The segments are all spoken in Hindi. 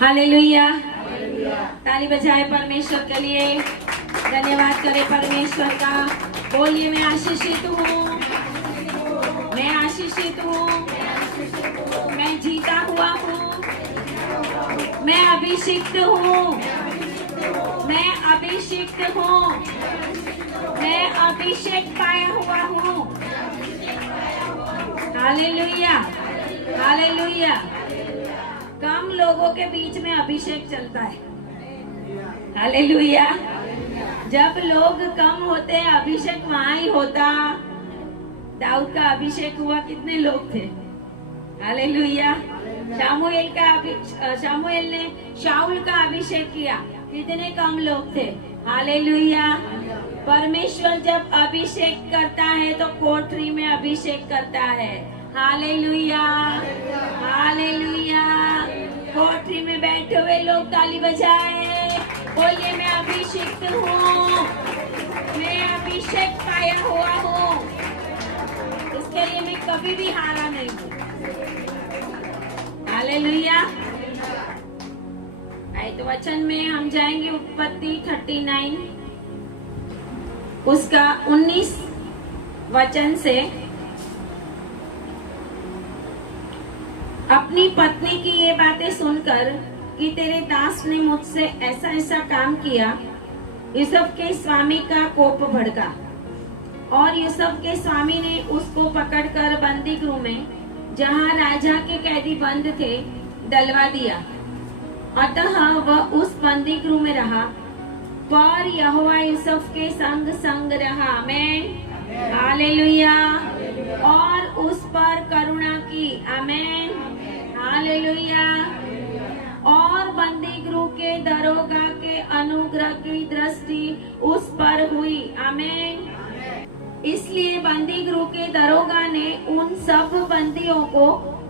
हालेलुया। ताली बजाए परमेश्वर के लिए, धन्यवाद करें परमेश्वर का। बोलिए मैं आशीषित हूँ, मैं आशीषित हूँ, मैं जीता हुआ हूँ, मैं अभिषिक्त हूँ, मैं अभिषिक्त हूँ, मैं अभिषेक पाया हुआ हूँ। Hallelujah, hallelujah. कम लोगों के बीच में अभिषेक चलता है। हालेलुया। जब लोग कम होते हैं अभिषेक वहां ही होता। दाऊद का अभिषेक हुआ, कितने लोग थे? हालेलुया। शामुएल ने शाऊल का अभिषेक किया, कितने कम लोग थे? हालेलुया। परमेश्वर जब अभिषेक करता है तो कोठरी में अभिषेक करता है। Hallelujah, hallelujah. कोठरी में बैठे हुए लोग ताली बजाए, बोलिए मैं अभिषिक्त हूँ, मैं अभिषेक पाया हुआ हूँ। इसके लिए मैं कभी भी हारा नहीं हूँ। हालेलुया। तो वचन में हम जाएंगे उत्पत्ति 39 उसका 19 वचन से। अपनी पत्नी की ये बातें सुनकर कि तेरे दास ने मुझसे ऐसा ऐसा काम किया, यूसुफ के स्वामी का कोप भड़का और यूसुफ के स्वामी ने उसको पकड़कर बंदी गृह में, जहाँ राजा के कैदी बंद थे, डलवा दिया। अतः वह उस बंदी गृह में रहा, पर यहोवा यूसुफ के संग संग रहा। आमेन, हालेलुया। और उस पर करुणा की। आमेन, हालेलुया। और बंदी गृह के दरोगा के अनुग्रह की दृष्टि उस पर हुई। आमेन। इसलिए बंदी गृह के दरोगा ने उन सब बंदियों को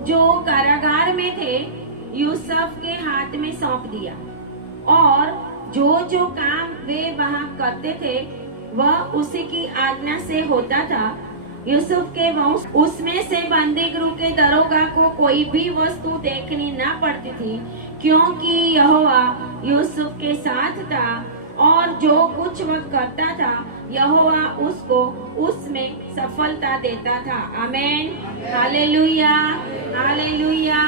जो कारागार में थे यूसुफ के हाथ में सौंप दिया, और जो जो काम वे वहाँ करते थे वह उसी की आज्ञा से होता था। यूसुफ के वंश उसमें से बंदी गृह के दरोगा को कोई भी वस्तु देखनी न पड़ती थी, क्योंकि यहोवा यूसुफ के साथ था, और जो कुछ वह करता था यहोवा उसको उसमें सफलता देता था। आमेन, हालेलुया, हालेलुया।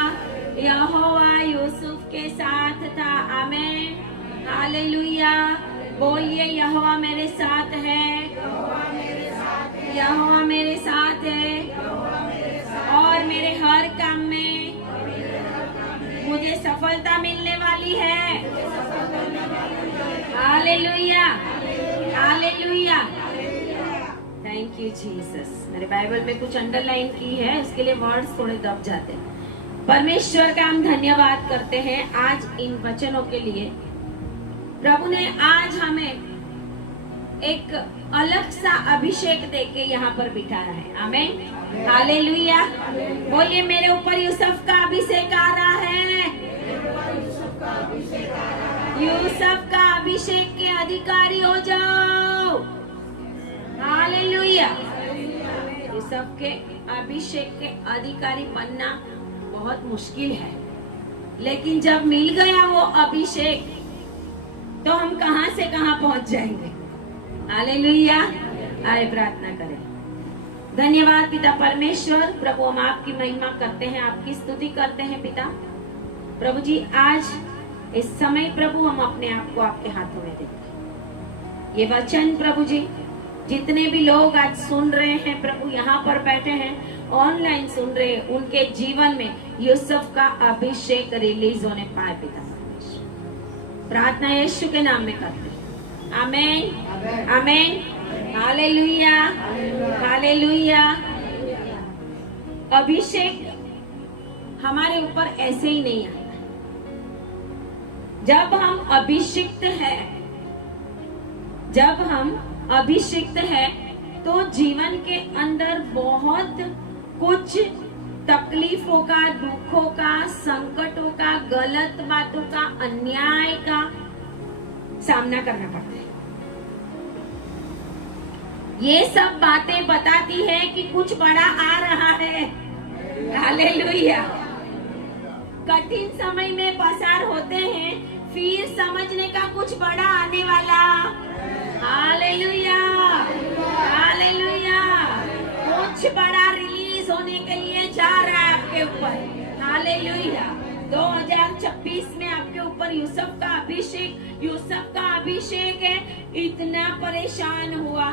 यहोवा यूसुफ के साथ था। आमेन, हालेलुया। बोलिए यहोवा मेरे साथ है, यहोवा मेरे साथ है, और मेरे हर काम में मुझे सफलता मिलने वाली है। Hallelujah, hallelujah. Thank you Jesus. मेरे बाइबल में कुछ अंडरलाइन की है, उसके लिए वर्ड्स थोड़े दब जाते हैं। परमेश्वर का हम धन्यवाद करते हैं आज इन वचनों के लिए। प्रभु ने आज हमें एक अलग सा अभिषेक देके यहाँ पर बिठाया है। आमेन, हालेलुया। बोलिए मेरे ऊपर यूसुफ का अभिषेक आ रहा है। यूसुफ का अभिषेक के अधिकारी हो जाओ। हालेलुया। यूसुफ के अभिषेक के अधिकारी बनना बहुत मुश्किल है, लेकिन जब मिल गया वो अभिषेक तो हम कहां से कहां पहुंच जाएंगे। हालेलुया। आए प्रार्थना करें। धन्यवाद पिता परमेश्वर, प्रभु हम आपकी महिमा करते हैं, आपकी स्तुति करते हैं पिता। प्रभु जी आज इस समय प्रभु हम अपने आप को आपके हाथों में देते हैं। ये वचन प्रभु जी जितने भी लोग आज सुन रहे हैं प्रभु, यहाँ पर बैठे हैं, ऑनलाइन सुन रहे हैं, उनके जीवन में यूसुफ का अभिषेक रिलीज होने पाए पिता। प्रार्थना यीशु के नाम में करते हैं। आमेन, आमेन, हालेलुया, हालेलुया। अभिषेक हमारे ऊपर ऐसे ही नहीं आता। जब हम अभिषिक्त हैं, जब हम अभिषिक्त है तो जीवन के अंदर बहुत कुछ तकलीफों का, दुखों का, संकटों का, गलत बातों का, अन्याय का सामना करना पड़ता है। ये सब बातें बताती है कि कुछ बड़ा आ रहा है। हालेलुया। कठिन समय में पसार होते हालेलुया। 2026 में आपके ऊपर यूसुफ का अभिषेक है। इतना परेशान हुआ,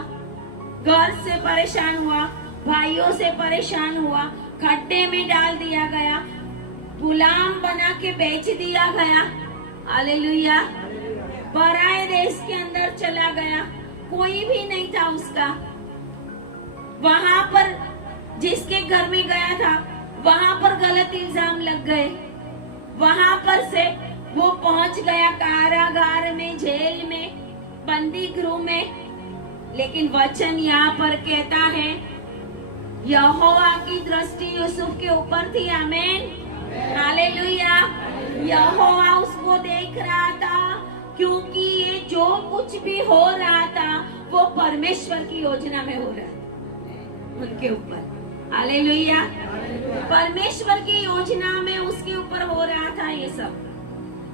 घर से परेशान हुआ, भाइयों से परेशान हुआ, खड्डे में डाल दिया गया, गुलाम बना के बेच दिया गया। हालेलुया। पराए देश के अंदर चला गया, कोई भी नहीं था उसका। वहां पर जिसके घर में गया था वहां पर गलत इल्जाम लग गए। वहां पर से वो पहुंच गया कारागार में, जेल में, बंदी गृह में। लेकिन वचन यहाँ पर कहता है यहोवा की दृष्टि यूसुफ के ऊपर थी। आमीन, हालेलुया। यहोवा उसको देख रहा था, क्योंकि ये जो कुछ भी हो रहा था वो परमेश्वर की योजना में हो रहा था उनके ऊपर। हालेलुया। परमेश्वर की योजना में उसके ऊपर हो रहा था ये सब,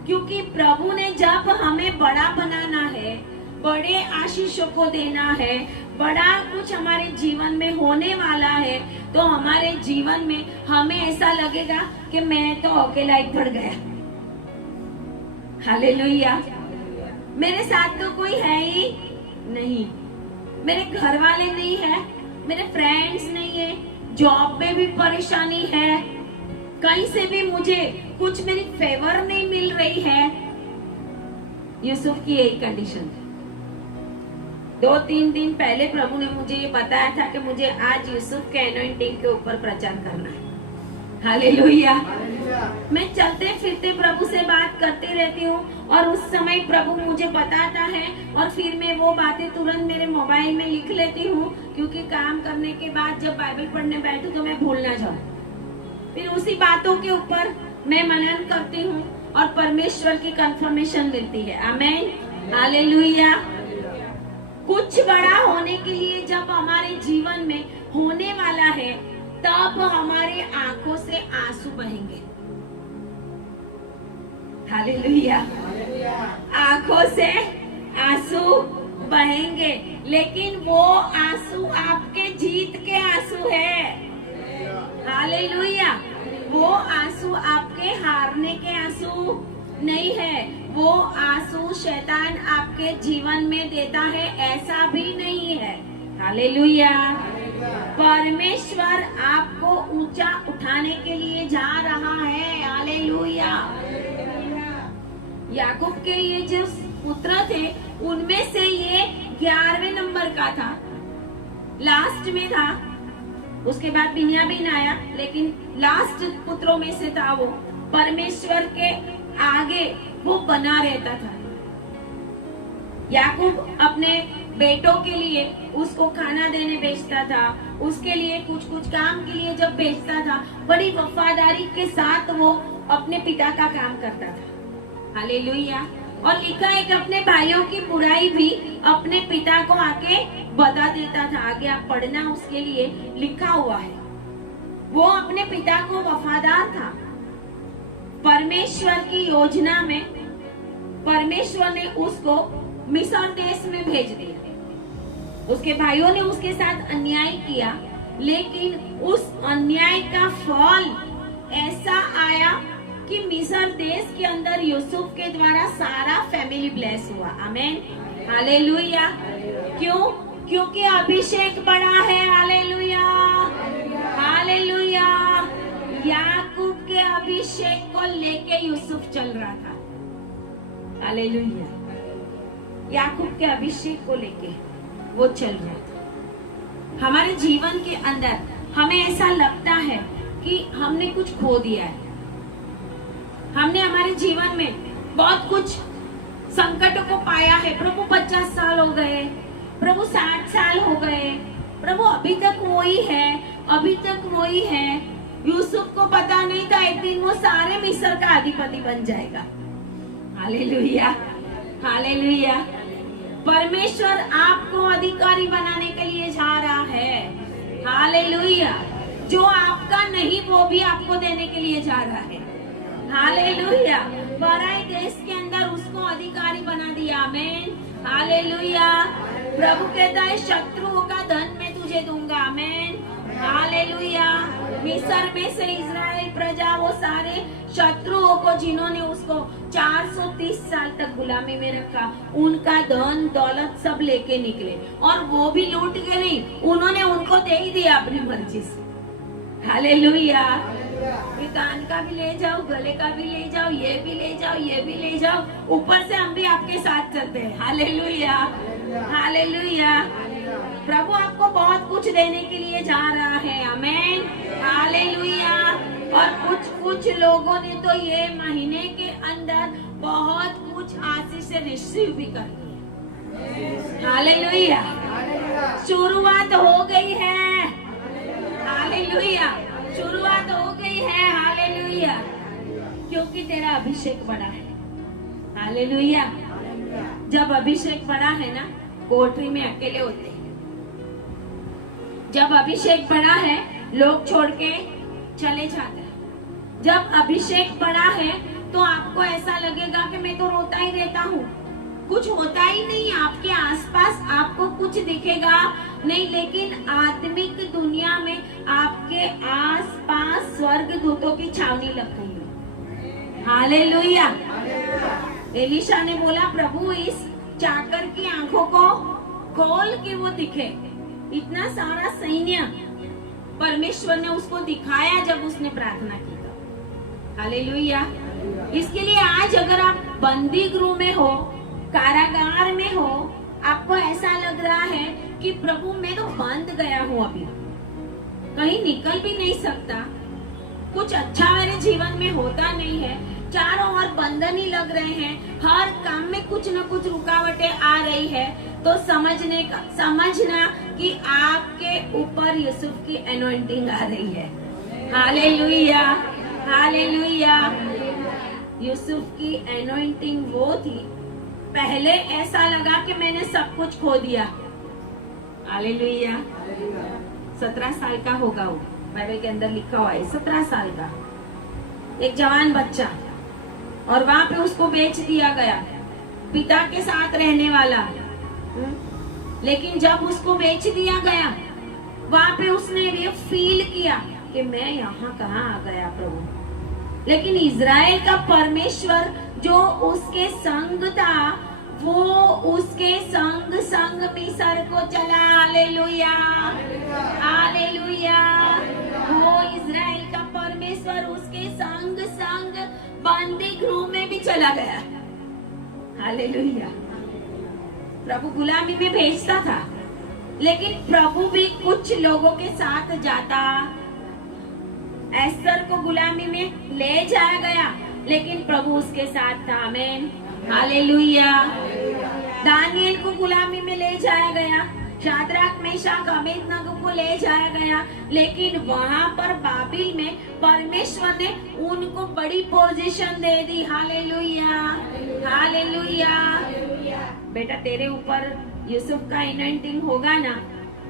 क्योंकि प्रभु ने जब हमें बड़ा बनाना है, बड़े आशीषों को देना है, बड़ा कुछ हमारे जीवन में होने वाला है, तो हमारे जीवन में हमें ऐसा लगेगा कि मैं तो अकेला ही पड़ गया। हालेलुया। मेरे साथ तो कोई है ही नहीं, मेरे घर वाले नहीं है, मेरे फ्रेंड्स नहीं है, जॉब में भी परेशानी है, कहीं से भी मुझे कुछ मेरी फेवर नहीं मिल रही है। यूसुफ की यही कंडीशन थी। 2-3 दिन पहले प्रभु ने मुझे ये बताया था कि मुझे आज यूसुफ के एनॉइंटिंग के ऊपर प्रचार करना है। हालेलुया। मैं चलते फिरते प्रभु से बात करती रहती हूँ और उस समय प्रभु मुझे बताता है और फिर मैं वो बातें तुरंत मेरे मोबाइल में लिख लेती हूँ, क्योंकि काम करने के बाद जब बाइबल पढ़ने बैठूं तो मैं भूल ना जाऊं। फिर उसी बातों के ऊपर मैं मनन करती हूँ और परमेश्वर की कंफर्मेशन मिलती है। आमीन, हालेलुया। कुछ बड़ा होने के लिए जब हमारे जीवन में होने वाला है, तब हमारे आंखों से आंसू बहेंगे। हालेलुया। आंखों से आंसू बहेंगे, लेकिन वो आंसू आपके जीत के आंसू है। हालेलुया। वो आंसू आपके हारने के आंसू नहीं है। वो आंसू शैतान आपके जीवन में देता है, ऐसा भी नहीं है। हालेलुया। परमेश्वर आपको ऊंचा उठाने के लिए जा रहा है। हालेलुया। याकूब के ये जो पुत्र थे उनमें से ये 11वें नंबर का था, लास्ट में था। उसके बाद बिन्यामीन आया, लेकिन लास्ट पुत्रों में से था वो। परमेश्वर के आगे वो बना रहता था। याकूब अपने बेटों के लिए उसको खाना देने भेजता था, उसके लिए कुछ काम के लिए जब भेजता था, बड़ी वफादारी के साथ वो अपने पिता का काम करता था। हालेलुया। और लिखा है कि अपने भाइयों की बुराई भी अपने पिता को आके बता देता था। आगे आप पढ़ना, उसके लिए लिखा हुआ है। वो अपने पिता को वफादार था। परमेश्वर की योजना में परमेश्वर ने उसको मिस्र देश में भेज दिया। उसके भाइयों ने उसके साथ अन्याय किया, लेकिन उस अन्याय का फल ऐसा आया कि मिस्र देश के अंदर यूसुफ के द्वारा सारा फैमिली ब्लेस हुआ। आमीन, हालेलुया। क्यों? क्योंकि अभिषेक बड़ा है। Hallelujah, hallelujah. याकूब के अभिषेक को लेके यूसुफ चल रहा था। हालेलुया। याकूब के अभिषेक को लेके वो चल रहा था। हमारे जीवन के अंदर हमें ऐसा लगता है कि हमने कुछ खो दिया है। हमने हमारे जीवन में बहुत कुछ संकटों को पाया है। प्रभु 50 साल हो गए, प्रभु 60 साल हो गए, प्रभु अभी तक वही है, अभी तक वही है। यूसुफ को पता नहीं था एक दिन वो सारे मिस्र का अधिपति बन जाएगा। Hallelujah, hallelujah. परमेश्वर आपको अधिकारी बनाने के लिए जा रहा है। हालेलुया। जो आपका नहीं वो भी आपको देने के लिए जा रहा है। हालेलुया। पराई देश के अंदर उसको अधिकारी बना दिया। आमीन, हालेलुया। प्रभु कहता है शत्रुओं का धन मैं तुझे दूंगा। आमीन, हालेलुया। मिस्र में से इजराइल प्रजा वो सारे शत्रुओं को जिन्होंने उसको 430 साल तक गुलामी में रखा, उनका धन दौलत सब लेके निकले और वो भी लूट के नहीं, उन्होंने उनको दे ही दिया अपनी मर्जी से। हालेलुया। ये कान का भी ले जाओ, गले का भी ले जाओ, ये भी ले जाओ, ये भी ले जाओ, ऊपर से हम भी आपके साथ चलते हैं। Hallelujah, hallelujah. प्रभु आपको बहुत कुछ देने के लिए जा रहा है। आमीन, हालेलुया। और कुछ लोगों ने तो ये महीने के अंदर बहुत कुछ आशीष से रिसीव भी कर लिया। हालेलुया, शुरुआत हो गई है। हालेलुया, शुरुआत हो गई है। हालेलुया, क्योंकि तेरा अभिषेक बड़ा है। हालेलुया। जब अभिषेक बड़ा है ना, कोठरी में अकेले होते हैं। जब अभिषेक बड़ा है, लोग छोड़ के चले जाते हैं। जब अभिषेक बड़ा है तो आपको ऐसा लगेगा कि मैं तो रोता ही रहता हूँ, कुछ होता ही नहीं आपके आसपास, आपको कुछ दिखेगा नहीं, लेकिन आत्मिक दुनिया में आपके आसपास स्वर्ग दूतों की छावनी लग गई है। हालेलुया। एलिशा ने बोला, प्रभु इस चाकर की आंखों को खोल के वो दिखे। इतना सारा सैन्य परमेश्वर ने उसको दिखाया जब उसने प्रार्थना की तो। हालेलुया। इसके लिए आज अगर आप बंदी गृह में हो, कारागार में हो, आपको ऐसा लग रहा है कि प्रभु मैं तो बंद गया हूँ, अभी कहीं निकल भी नहीं सकता, कुछ अच्छा मेरे जीवन में होता नहीं है, चारों ओर बंधन ही लग रहे हैं, हर काम में कुछ न कुछ रुकावटें आ रही है, तो समझना कि आपके ऊपर यूसुफ की एनॉइंटिंग आ रही है। Hallelujah, hallelujah. यूसुफ की एनॉइंटिंग वो थी, पहले ऐसा लगा कि मैंने सब कुछ खो दिया। हालेलुया। 17 साल का होगा वो, बाइबल के अंदर लिखा हुआ है 17 साल का एक जवान बच्चा, और वहां पे उसको बेच दिया गया, पिता के साथ रहने वाला। लेकिन जब उसको बेच दिया गया, वहां पे उसने ये फील किया कि मैं यहाँ कहाँ आ गया प्रभु। लेकिन इज़राइल का परमेश्वर जो उसके संग था, वो उसके संग संग मिस्र को चला। Hallelujah, hallelujah. वो इज़राइल का परमेश्वर उसके संग संग बंदी गृह में भी चला गया। हालेलुया। प्रभु गुलामी में भेजता था, लेकिन प्रभु भी कुछ लोगों के साथ जाता। एस्तर को गुलामी में ले जाया गया, लेकिन प्रभु उसके साथ था। आमीन, हालेलुया। दानियल को गुलामी में ले जाया गया, शाद्राक मेशक अबेदनगो को ले जाया गया, लेकिन वहां पर बाबिल में परमेश्वर ने उनको बड़ी पोजीशन दे दी। Hallelujah, hallelujah. बेटा तेरे ऊपर यूसुफ का एनॉइंटिंग होगा ना,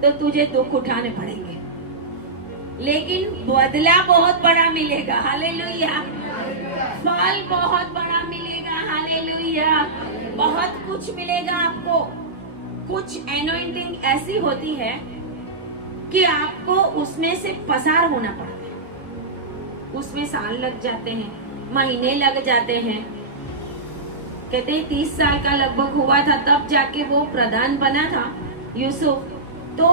तो तुझे दुख उठाने पड़ेंगे, लेकिन बदला बहुत बड़ा मिलेगा। हालेलुया। फल बहुत बड़ा मिलेगा। हालेलुया। बहुत कुछ मिलेगा आपको। कुछ एनॉइंटिंग ऐसी होती है कि आपको उसमें से पसार होना पड़ता है, उसमें साल लग जाते हैं, महीने लग जाते हैं। कहते हैं 30 साल का लगभग हुआ था तब जाके वो प्रधान बना था यूसुफ। तो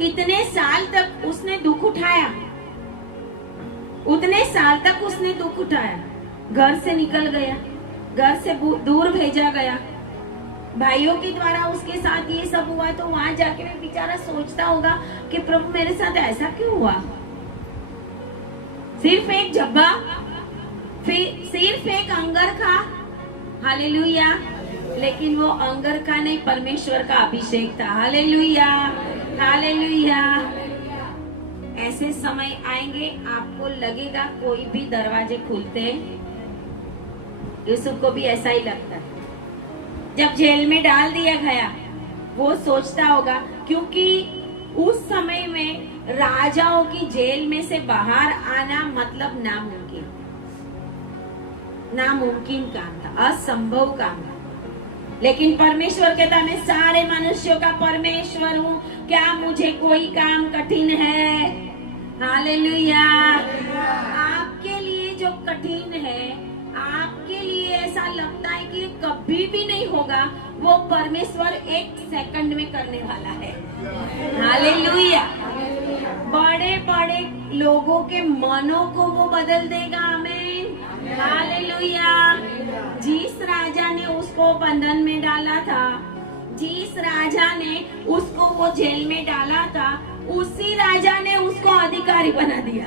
इतने साल तक उसने दुख उठाया, उतने साल तक उसने दुख उठाया। घर से निकल गया, घर से दूर भेजा गया, भाइयों के द्वारा उसके साथ ये सब हुआ। तो वहां जाके भी बेचारा सोचता होगा कि प्रभु मेरे साथ ऐसा क्यों हुआ। सिर्फ एक जब्बा, सिर्फ एक अंगरखा। हालेलुया। लेकिन वो अंगरखा नहीं, परमेश्वर का अभिषेक था। Hallelujah, hallelujah. ऐसे समय आएंगे आपको लगेगा कोई भी दरवाजे खुलते हैं। यूसुफ को भी ऐसा ही लगता है। जब जेल में डाल दिया गया, वो सोचता होगा, क्योंकि उस समय में राजाओं की जेल में से बाहर आना मतलब नामुमकिन काम था, असंभव काम था। लेकिन परमेश्वर कहता मैं सारे मनुष्यों का परमेश्वर हूँ, क्या मुझे कोई काम कठिन है। हालेलुया। आपके लिए जो कठिन है, आपके लिए ऐसा लगता है कि कभी भी नहीं होगा, वो परमेश्वर 1 सेकंड में करने वाला है। हालेलुया। बड़े बड़े लोगों के मनों को वो बदल देगा। आमीन। हालेलुया। जिस राजा ने उसको बंधन में डाला था, जिस राजा ने उसको वो जेल में डाला था, उसी राजा ने उसको अधिकारी बना दिया।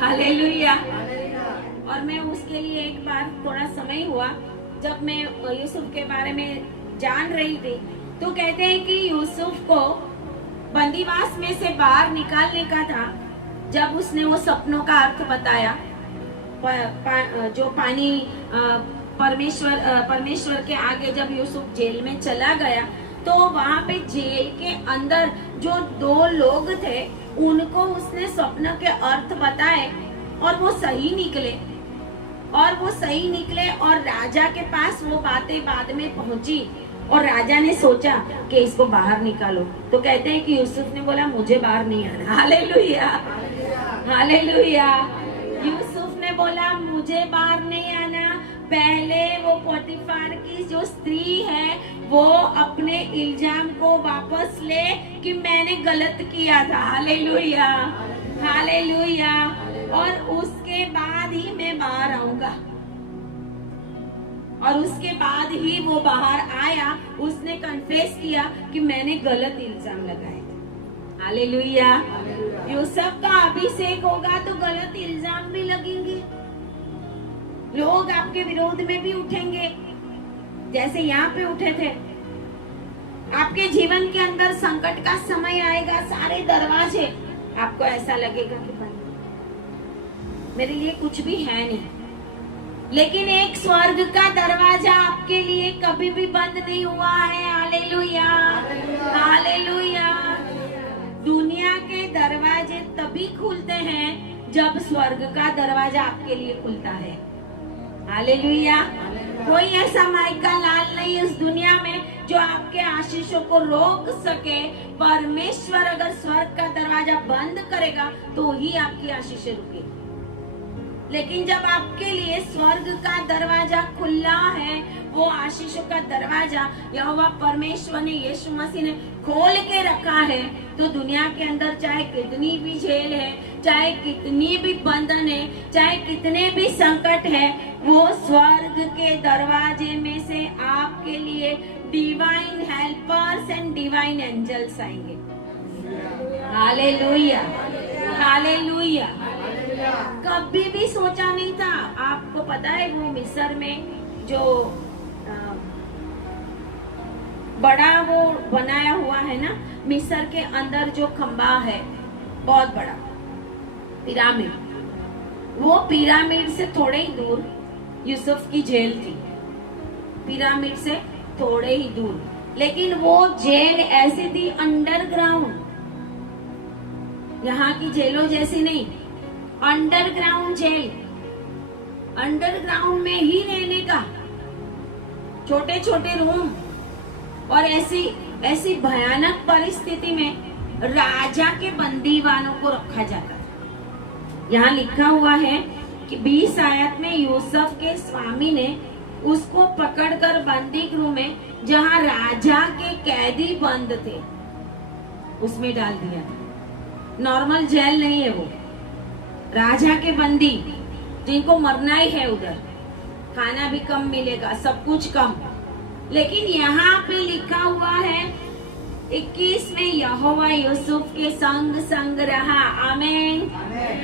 हालेलुया। और मैं उसके लिए एक बार थोड़ा समय हुआ जब मैं यूसुफ के बारे में जान रही थी, तो कहते हैं कि यूसुफ को बंदीवास में से बाहर निकालने का था। जब उसने वो सपनों का अर्थ बताया, जो पानी परमेश्वर के आगे जब यूसुफ जेल में चला गया, तो वहां पे जेल के अंदर जो 2 लोग थे, उनको उसने स्वप्न के अर्थ बताए और वो सही निकले और राजा के पास वो बातें बाद में पहुंची और राजा ने सोचा कि इसको बाहर निकालो। तो कहते हैं कि यूसुफ ने बोला मुझे बाहर नहीं आना। हालेलुया। हालेलुया। यूसुफ ने बोला मुझे बाहर नहीं आना। पहले वो पोटीफार की जो स्त्री है वो अपने इल्जाम को वापस ले कि मैंने गलत किया था। हालेलुया। हालेलुया। और उसके बाद ही मैं बाहर आऊंगा। और उसके बाद ही वो बाहर आया। उसने कन्फेस किया कि मैंने गलत इल्जाम लगाए थे। हालेलुया। यूसुफ का अभिषेक होगा तो गलत इल्जाम भी लगेंगे, लोग आपके विरोध में भी उठेंगे, जैसे यहाँ पे उठे थे। आपके जीवन के अंदर संकट का समय आएगा, सारे दरवाजे आपको ऐसा लगेगा कि मेरे लिए कुछ भी है नहीं, लेकिन एक स्वर्ग का दरवाजा आपके लिए कभी भी बंद नहीं हुआ है। हालेलुया। हालेलुया। दुनिया के दरवाजे तभी खुलते हैं जब स्वर्ग का दरवाजा आपके लिए खुलता है। हालेलुया। कोई ऐसा माइका लाल नहीं इस दुनिया में जो आपके आशीषों को रोक सके। परमेश्वर अगर स्वर्ग का दरवाजा बंद करेगा तो ही आपकी आशीषें रुकेगी। लेकिन जब आपके लिए स्वर्ग का दरवाजा खुला है, वो आशीषों का दरवाजा यहोवा परमेश्वर ने, यीशु मसीह ने खोल के रखा है, तो दुनिया के अंदर चाहे कितनी भी झेल है, चाहे कितनी भी बंधन है, चाहे कितने भी संकट है, वो स्वर्ग के दरवाजे में से आपके लिए divine helpers and divine angels आएंगे। हालेलुया। हालेलुया। कभी भी सोचा नहीं था। आपको पता है वो मिस्र में जो बड़ा वो बनाया हुआ है ना, मिस्र के अंदर जो खंबा है बहुत बड़ा पिरामिड, वो पिरामिड से थोड़े ही दूर यूसुफ की जेल थी। पिरामिड से थोड़े ही दूर, लेकिन वो जेल ऐसी थी अंडरग्राउंड, यहाँ की जेलों जैसी नहीं, अंडरग्राउंड जेल। अंडरग्राउंड में ही रहने का, छोटे छोटे रूम, और ऐसी भयानक परिस्थिति में राजा के बंदीवानों को रखा जाता था। यहाँ लिखा हुआ है कि 20 आयत में यूसुफ के स्वामी ने उसको पकड़कर बंदी गृह में, जहाँ राजा के कैदी बंद थे, उसमें डाल दिया था। नॉर्मल जेल नहीं है वो, राजा के बंदी जिनको मरना ही है, उधर खाना भी कम मिलेगा, सब कुछ कम। लेकिन यहाँ पे लिखा हुआ है 21 में यहोवा यूसुफ के संग संग रहा। आमीन।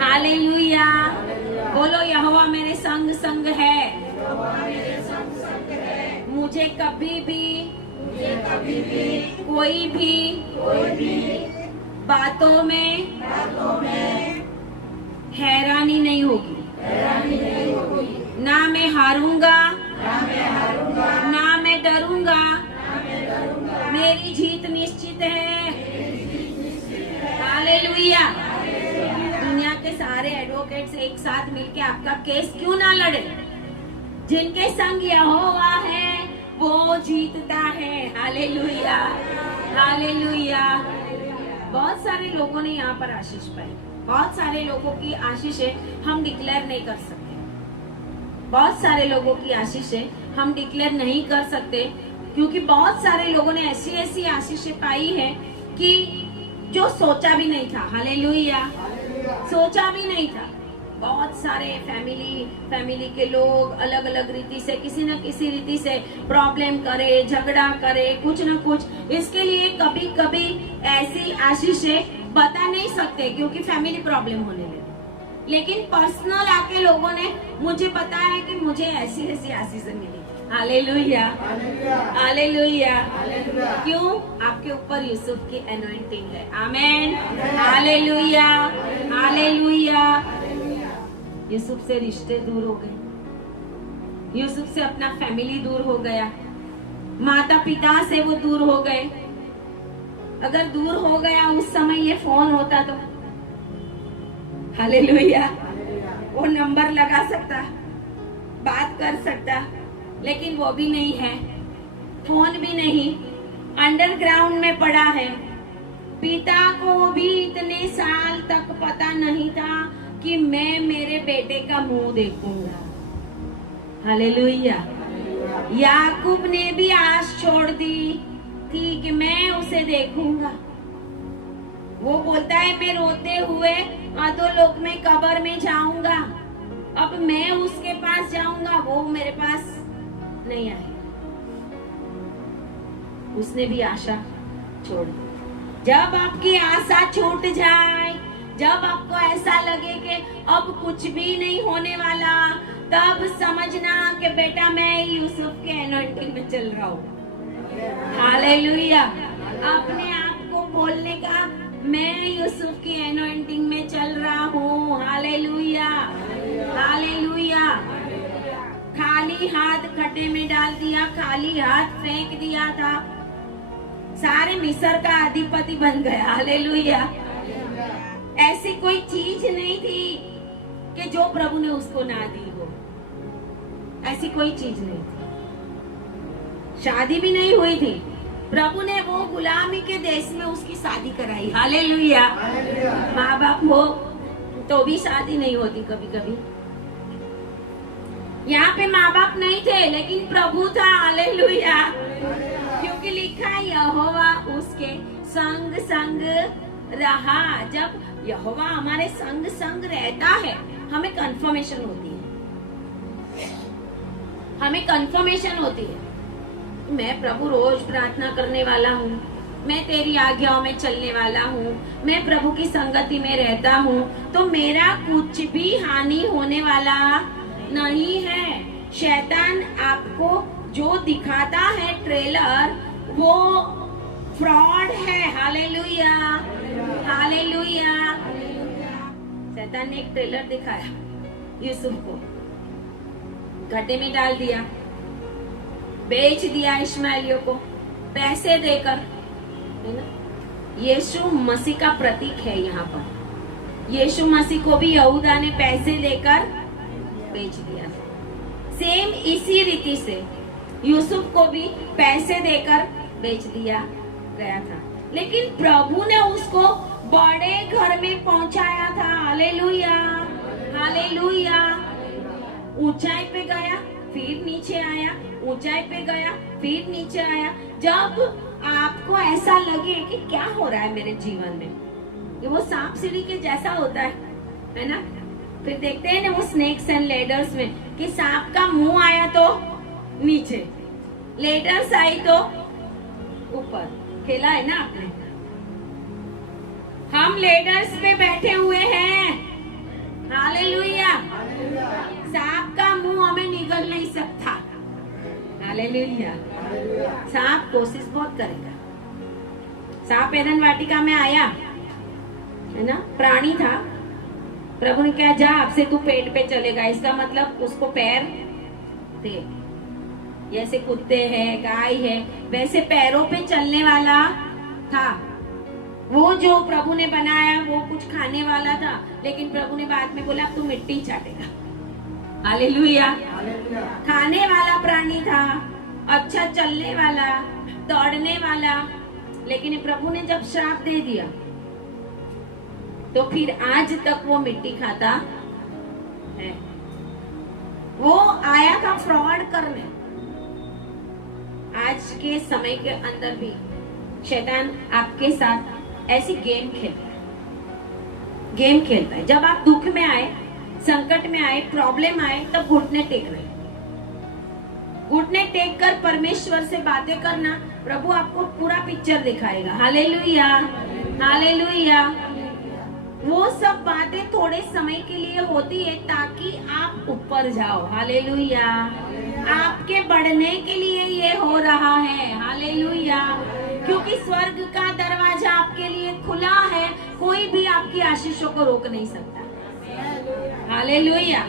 हालेलुया। बोलो यहोवा मेरे संग संग है। मुझे कभी भी कोई भी बातों में हैरानी नहीं होगी। ना मैं हारूंगा, ना मैं डरूंगा। मेरी जीत निश्चित है। हालेलुया। दुनिया के सारे एडवोकेट्स एक साथ मिलके आपका केस क्यों ना लड़े? जिनके संग यहोवा है वो जीतता है। हालेलुया। हालेलुया। बहुत सारे लोगों ने यहाँ पर आशीष पाई। बहुत सारे लोगों की आशीषें हम डिक्लेयर नहीं कर सकते, बहुत सारे लोगों की आशीषें हम डिक्लेयर नहीं कर सकते, क्योंकि बहुत सारे लोगों ने ऐसी ऐसी आशीषें पाई है कि जो सोचा भी नहीं था। हालेलुया, सोचा भी नहीं था। बहुत सारे फैमिली के लोग अलग अलग रीति से, किसी न किसी रीति से प्रॉब्लम करे, झगड़ा करे, कुछ न कुछ। इसके लिए कभी कभी ऐसी आशीषें बता नहीं सकते क्योंकि फैमिली प्रॉब्लम होने लगी, लेकिन पर्सनल आके लोगों ने मुझे बताया कि मुझे ऐसी ऐसी आशीषें मिली। Hallelujah, hallelujah. क्यों? आपके ऊपर यूसुफ की एनॉइंटिंग है। आमेन, हालेलुया, हालेलुया। यूसुफ से रिश्ते दूर हो गए, यूसुफ से अपना फैमिली दूर हो गया, माता पिता से वो दूर हो गए। अगर दूर हो गया उस समय ये फोन होता तो हालेलुया, वो नंबर लगा सकता, बात कर सकता, लेकिन वो भी नहीं है, फोन भी नहीं, अंडरग्राउंड में पड़ा है। पिता को भी इतने साल तक पता नहीं था कि मैं मेरे बेटे का मुंह देखूंगा। हालेलुया। याकूब ने भी आस छोड़ दी थी कि मैं उसे देखूंगा। वो बोलता है मैं रोते हुए अधोलोक में कब्र में जाऊंगा, अब मैं उसके पास जाऊंगा, वो मेरे पास नहीं आए। उसने भी आशा छोड़ दी। जब आपकी आशा छूट जाए, जब आपको ऐसा लगे कि अब कुछ भी नहीं होने वाला, तब समझना कि बेटा मैं यूसुफ के एनॉइंटिंग में चल रहा हूँ। हालेलुया। अपने आप को बोलने का, मैं यूसुफ की एनॉइंटिंग में चल रहा हूँ। Hallelujah, hallelujah. खाली हाथ खड्डे में डाल दिया, खाली हाथ फेंक दिया था, सारे मिस्र का अधिपति बन गया। हालेलुया। ऐसी कोई चीज नहीं थी कि जो प्रभु ने उसको ना दी हो, ऐसी कोई चीज नहीं थी। शादी भी नहीं हुई थी, प्रभु ने वो गुलामी के देश में उसकी शादी कराई। हालेलुया। माँ बाप हो तो भी शादी नहीं होती कभी कभी। यहाँ पे माँ बाप नहीं थे लेकिन प्रभु था। हालेलुया। क्योंकि लिखा है यहोवा उसके संग संग रहा। जब यहोवा हमारे संग संग रहता है, हमें कंफर्मेशन होती है, हमें कंफर्मेशन होती है। मैं प्रभु रोज प्रार्थना करने वाला हूँ, मैं तेरी आज्ञाओं में चलने वाला हूँ, मैं प्रभु की संगति में रहता हूँ, तो मेरा कुछ भी हानि होने वाला नहीं है। शैतान आपको जो दिखाता है ट्रेलर, वो फ्रॉड है। Hallelujah, hallelujah. शैतान ने एक ट्रेलर दिखाया, यूसुफ को गड्ढे में डाल दिया, बेच दिया इश्माएलियों को पैसे देकर, है ना। यीशु मसीह का प्रतीक है यहाँ पर। यीशु मसीह को भी यहूदा ने पैसे देकर बेच दिया। सेम इसी रीति से यूसुफ को भी पैसे देकर बेच दिया गया था, लेकिन प्रभु ने उसको बड़े घर में पहुंचाया था। Hallelujah, hallelujah. ऊंचाई पे गया फिर नीचे आया, ऊंचाई पे गया फिर नीचे आया। जब आपको ऐसा लगे कि क्या हो रहा है मेरे जीवन में, ये वो सांप सीढ़ी के जैसा होता है ना। फिर देखते हैं ना वो स्नेक्स एंड लेडर्स में कि सांप का मुंह आया तो नीचे, लेडर्स आई तो ऊपर। खेला है ना आपने। हम लेडर्स पे बैठे हुए हैं। हालेलुया। सांप का मुंह हमें निगल नहीं सकता। हालेलुया। सांप कोशिश बहुत करेगा। सांप एदन वाटिका में आया, है ना, प्राणी था। प्रभु ने कहा जा, अब से तू पेट पे चलेगा। इसका मतलब उसको पैर थे, जैसे कुत्ते हैं, गाय है, वैसे पैरों पे चलने वाला था। वो जो प्रभु ने बनाया वो कुछ खाने वाला था, लेकिन प्रभु ने बाद में बोला अब तू मिट्टी चाटेगा। हालेलुया। खाने वाला प्राणी था, अच्छा चलने वाला, दौड़ने वाला, लेकिन प्रभु ने जब श्राप दे दिया तो फिर आज तक वो मिट्टी खाता है। वो आया था फ्रॉड करने। आज के समय के अंदर भी शैतान आपके साथ ऐसी गेम खेलता है। जब आप दुख में आए, संकट में आए, प्रॉब्लम आए, तब घुटने टेकना, घुटने टेक कर परमेश्वर से बातें करना। प्रभु आपको पूरा पिक्चर दिखाएगा। Hallelujah, hallelujah. वो सब बातें थोड़े समय के लिए होती है ताकि आप ऊपर जाओ। हालेलुया। आपके बढ़ने के लिए ये हो रहा है। हालेलुया। क्योंकि स्वर्ग का दरवाजा आपके लिए खुला है, कोई भी आपकी आशीषों को रोक नहीं सकता। हालेलुया।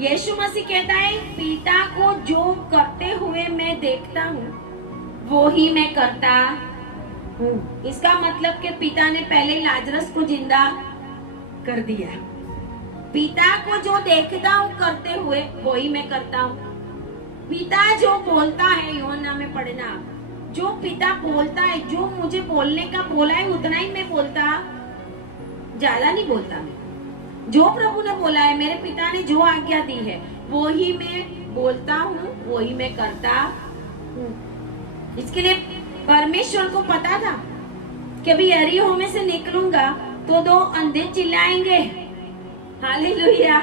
यीशु मसीह कहता है, पिता को जो करते हुए मैं देखता हूँ वो ही मैं करता हूँ। इसका मतलब कि पिता ने पहले लाजरस को जिंदा कर दिया। पिता को जो देखता हूँ करते हुए वो ही मैं करता हूँ। पिता जो बोलता है, यूहन्ना में पढ़ना, जो पिता बोलता है, जो मुझे बोलने का बोला है उतना ही मैं बोलता, ज्यादा नहीं बोलता। मैं जो प्रभु ने बोला है, मेरे पिता ने जो आज्ञा दी है वो ही मैं बोलता हूँ, वो ही मैं करता हूँ। इसके लिए परमेश्वर को पता था कि अभी यरीहो में से निकलूंगा तो 2 अंधे चिल्लाएंगे। हालेलुया।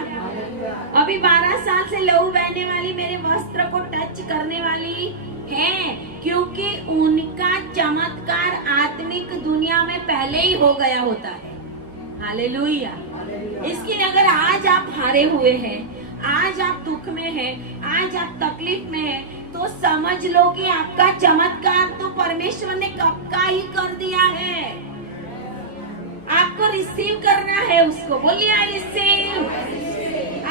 अभी 12 साल से लहू बहने वाली मेरे वस्त्र को टच करने वाली है, क्योंकि उनका चमत्कार आत्मिक दुनिया में पहले ही हो गया होता है। हालेलुया। इसके लिए अगर आज आप हारे हुए हैं, आज आप दुख में हैं, आज आप तकलीफ में हैं, तो समझ लो कि आपका चमत्कार तो परमेश्वर ने कब का ही कर दिया है। आपको रिसीव करना है उसको। बोलिए, I receive,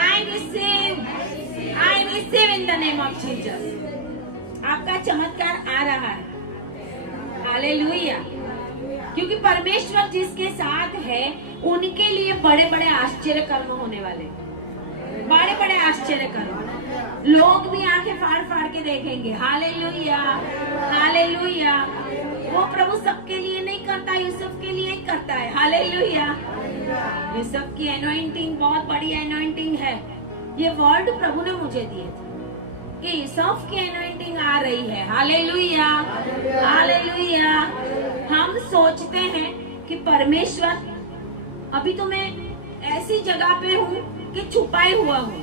I receive, I receive in the name of Jesus. आपका चमत्कार आ रहा है। हालेलुया। क्योंकि परमेश्वर जिसके साथ है उनके लिए बड़े बड़े आश्चर्य कर्म होने वाले, बड़े बड़े आश्चर्य कर्म। लोग भी आंखें फाड़ फाड़ के देखेंगे। Hallelujah, hallelujah. वो प्रभु सबके लिए नहीं करता, यूसुफ के लिए ही करता है। हालेलुया। यूसुफ की एनॉइंटिंग बहुत बड़ी एनॉइंटिंग है। ये वर्ड प्रभु ने मुझे दिए थे कि यूसुफ की एनॉइंटिंग आ रही है। Hallelujah, hallelujah. हम सोचते हैं कि परमेश्वर, अभी तो मैं ऐसी जगह पे हूँ कि छुपाए हुआ हूँ,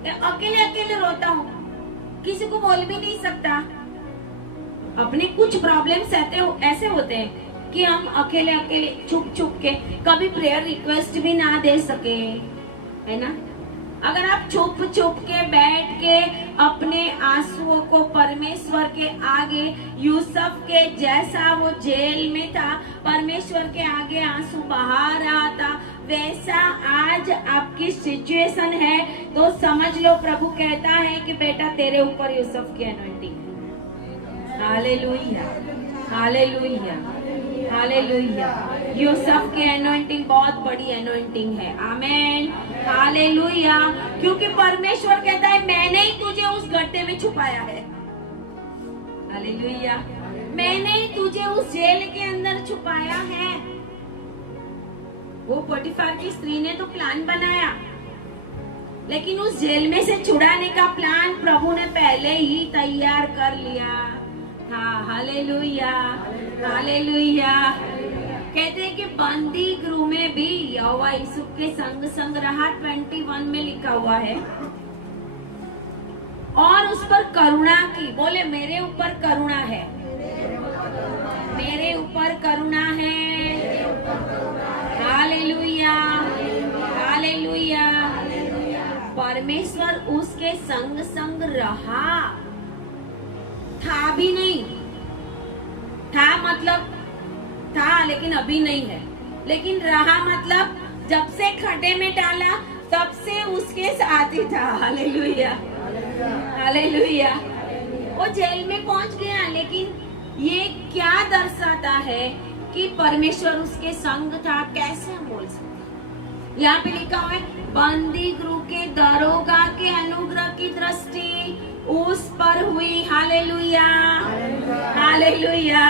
अकेले अकेले रोता हूँ, किसी को बोल भी नहीं सकता। अपने कुछ प्रॉब्लम्स ऐसे होते हैं कि हम अकेले अकेले छुप छुप के कभी प्रेयर रिक्वेस्ट भी ना दे सके, है ना। अगर आप छुप छुप के बैठ के अपने आंसुओं को परमेश्वर के आगे, यूसुफ के जैसा वो जेल में था, परमेश्वर के आगे आंसू बहा रहा था, वैसा आज आपकी सिचुएशन है, तो समझ लो प्रभु कहता है कि बेटा तेरे ऊपर यूसुफ की एनॉइंटिंग है। Hallelujah, hallelujah, hallelujah. यूसुफ की एनॉइंटिंग बहुत बड़ी एनॉइंटिंग है। आमेन, हालेलुया। क्योंकि परमेश्वर कहता है मैंने ही तुझे उस गड्ढे में छुपाया है। हालेलुया। मैंने ही तुझे उस जेल के अंदर छुपाया है। वो पोटीफर की स्त्री ने तो प्लान बनाया, लेकिन उस जेल में से छुड़ाने का प्लान प्रभु ने पहले ही तैयार कर लिया था। Hallelujah, hallelujah. कहते हैं कि बंदी गृह में भी यहोवा यीशु के संग संग रहा। 21 में लिखा हुआ है, और उस पर करुणा की। बोले, मेरे ऊपर करुणा है, मेरे ऊपर करुणा है। Hallelujah, hallelujah. परमेश्वर उसके संग संग रहा, था भी नहीं, था मतलब था लेकिन अभी नहीं है, लेकिन रहा मतलब जब से खड्डे में डाला तब से उसके साथ ही था। Hallelujah, hallelujah. वो जेल में पहुंच गया, लेकिन ये क्या दर्शाता है कि परमेश्वर उसके संग था। कैसे हम बोल सकते? यहाँ पे लिखा हुआ है, बंदी गृह के दरोगा के अनुग्रह की दृष्टि उस पर हुई। Hallelujah, hallelujah.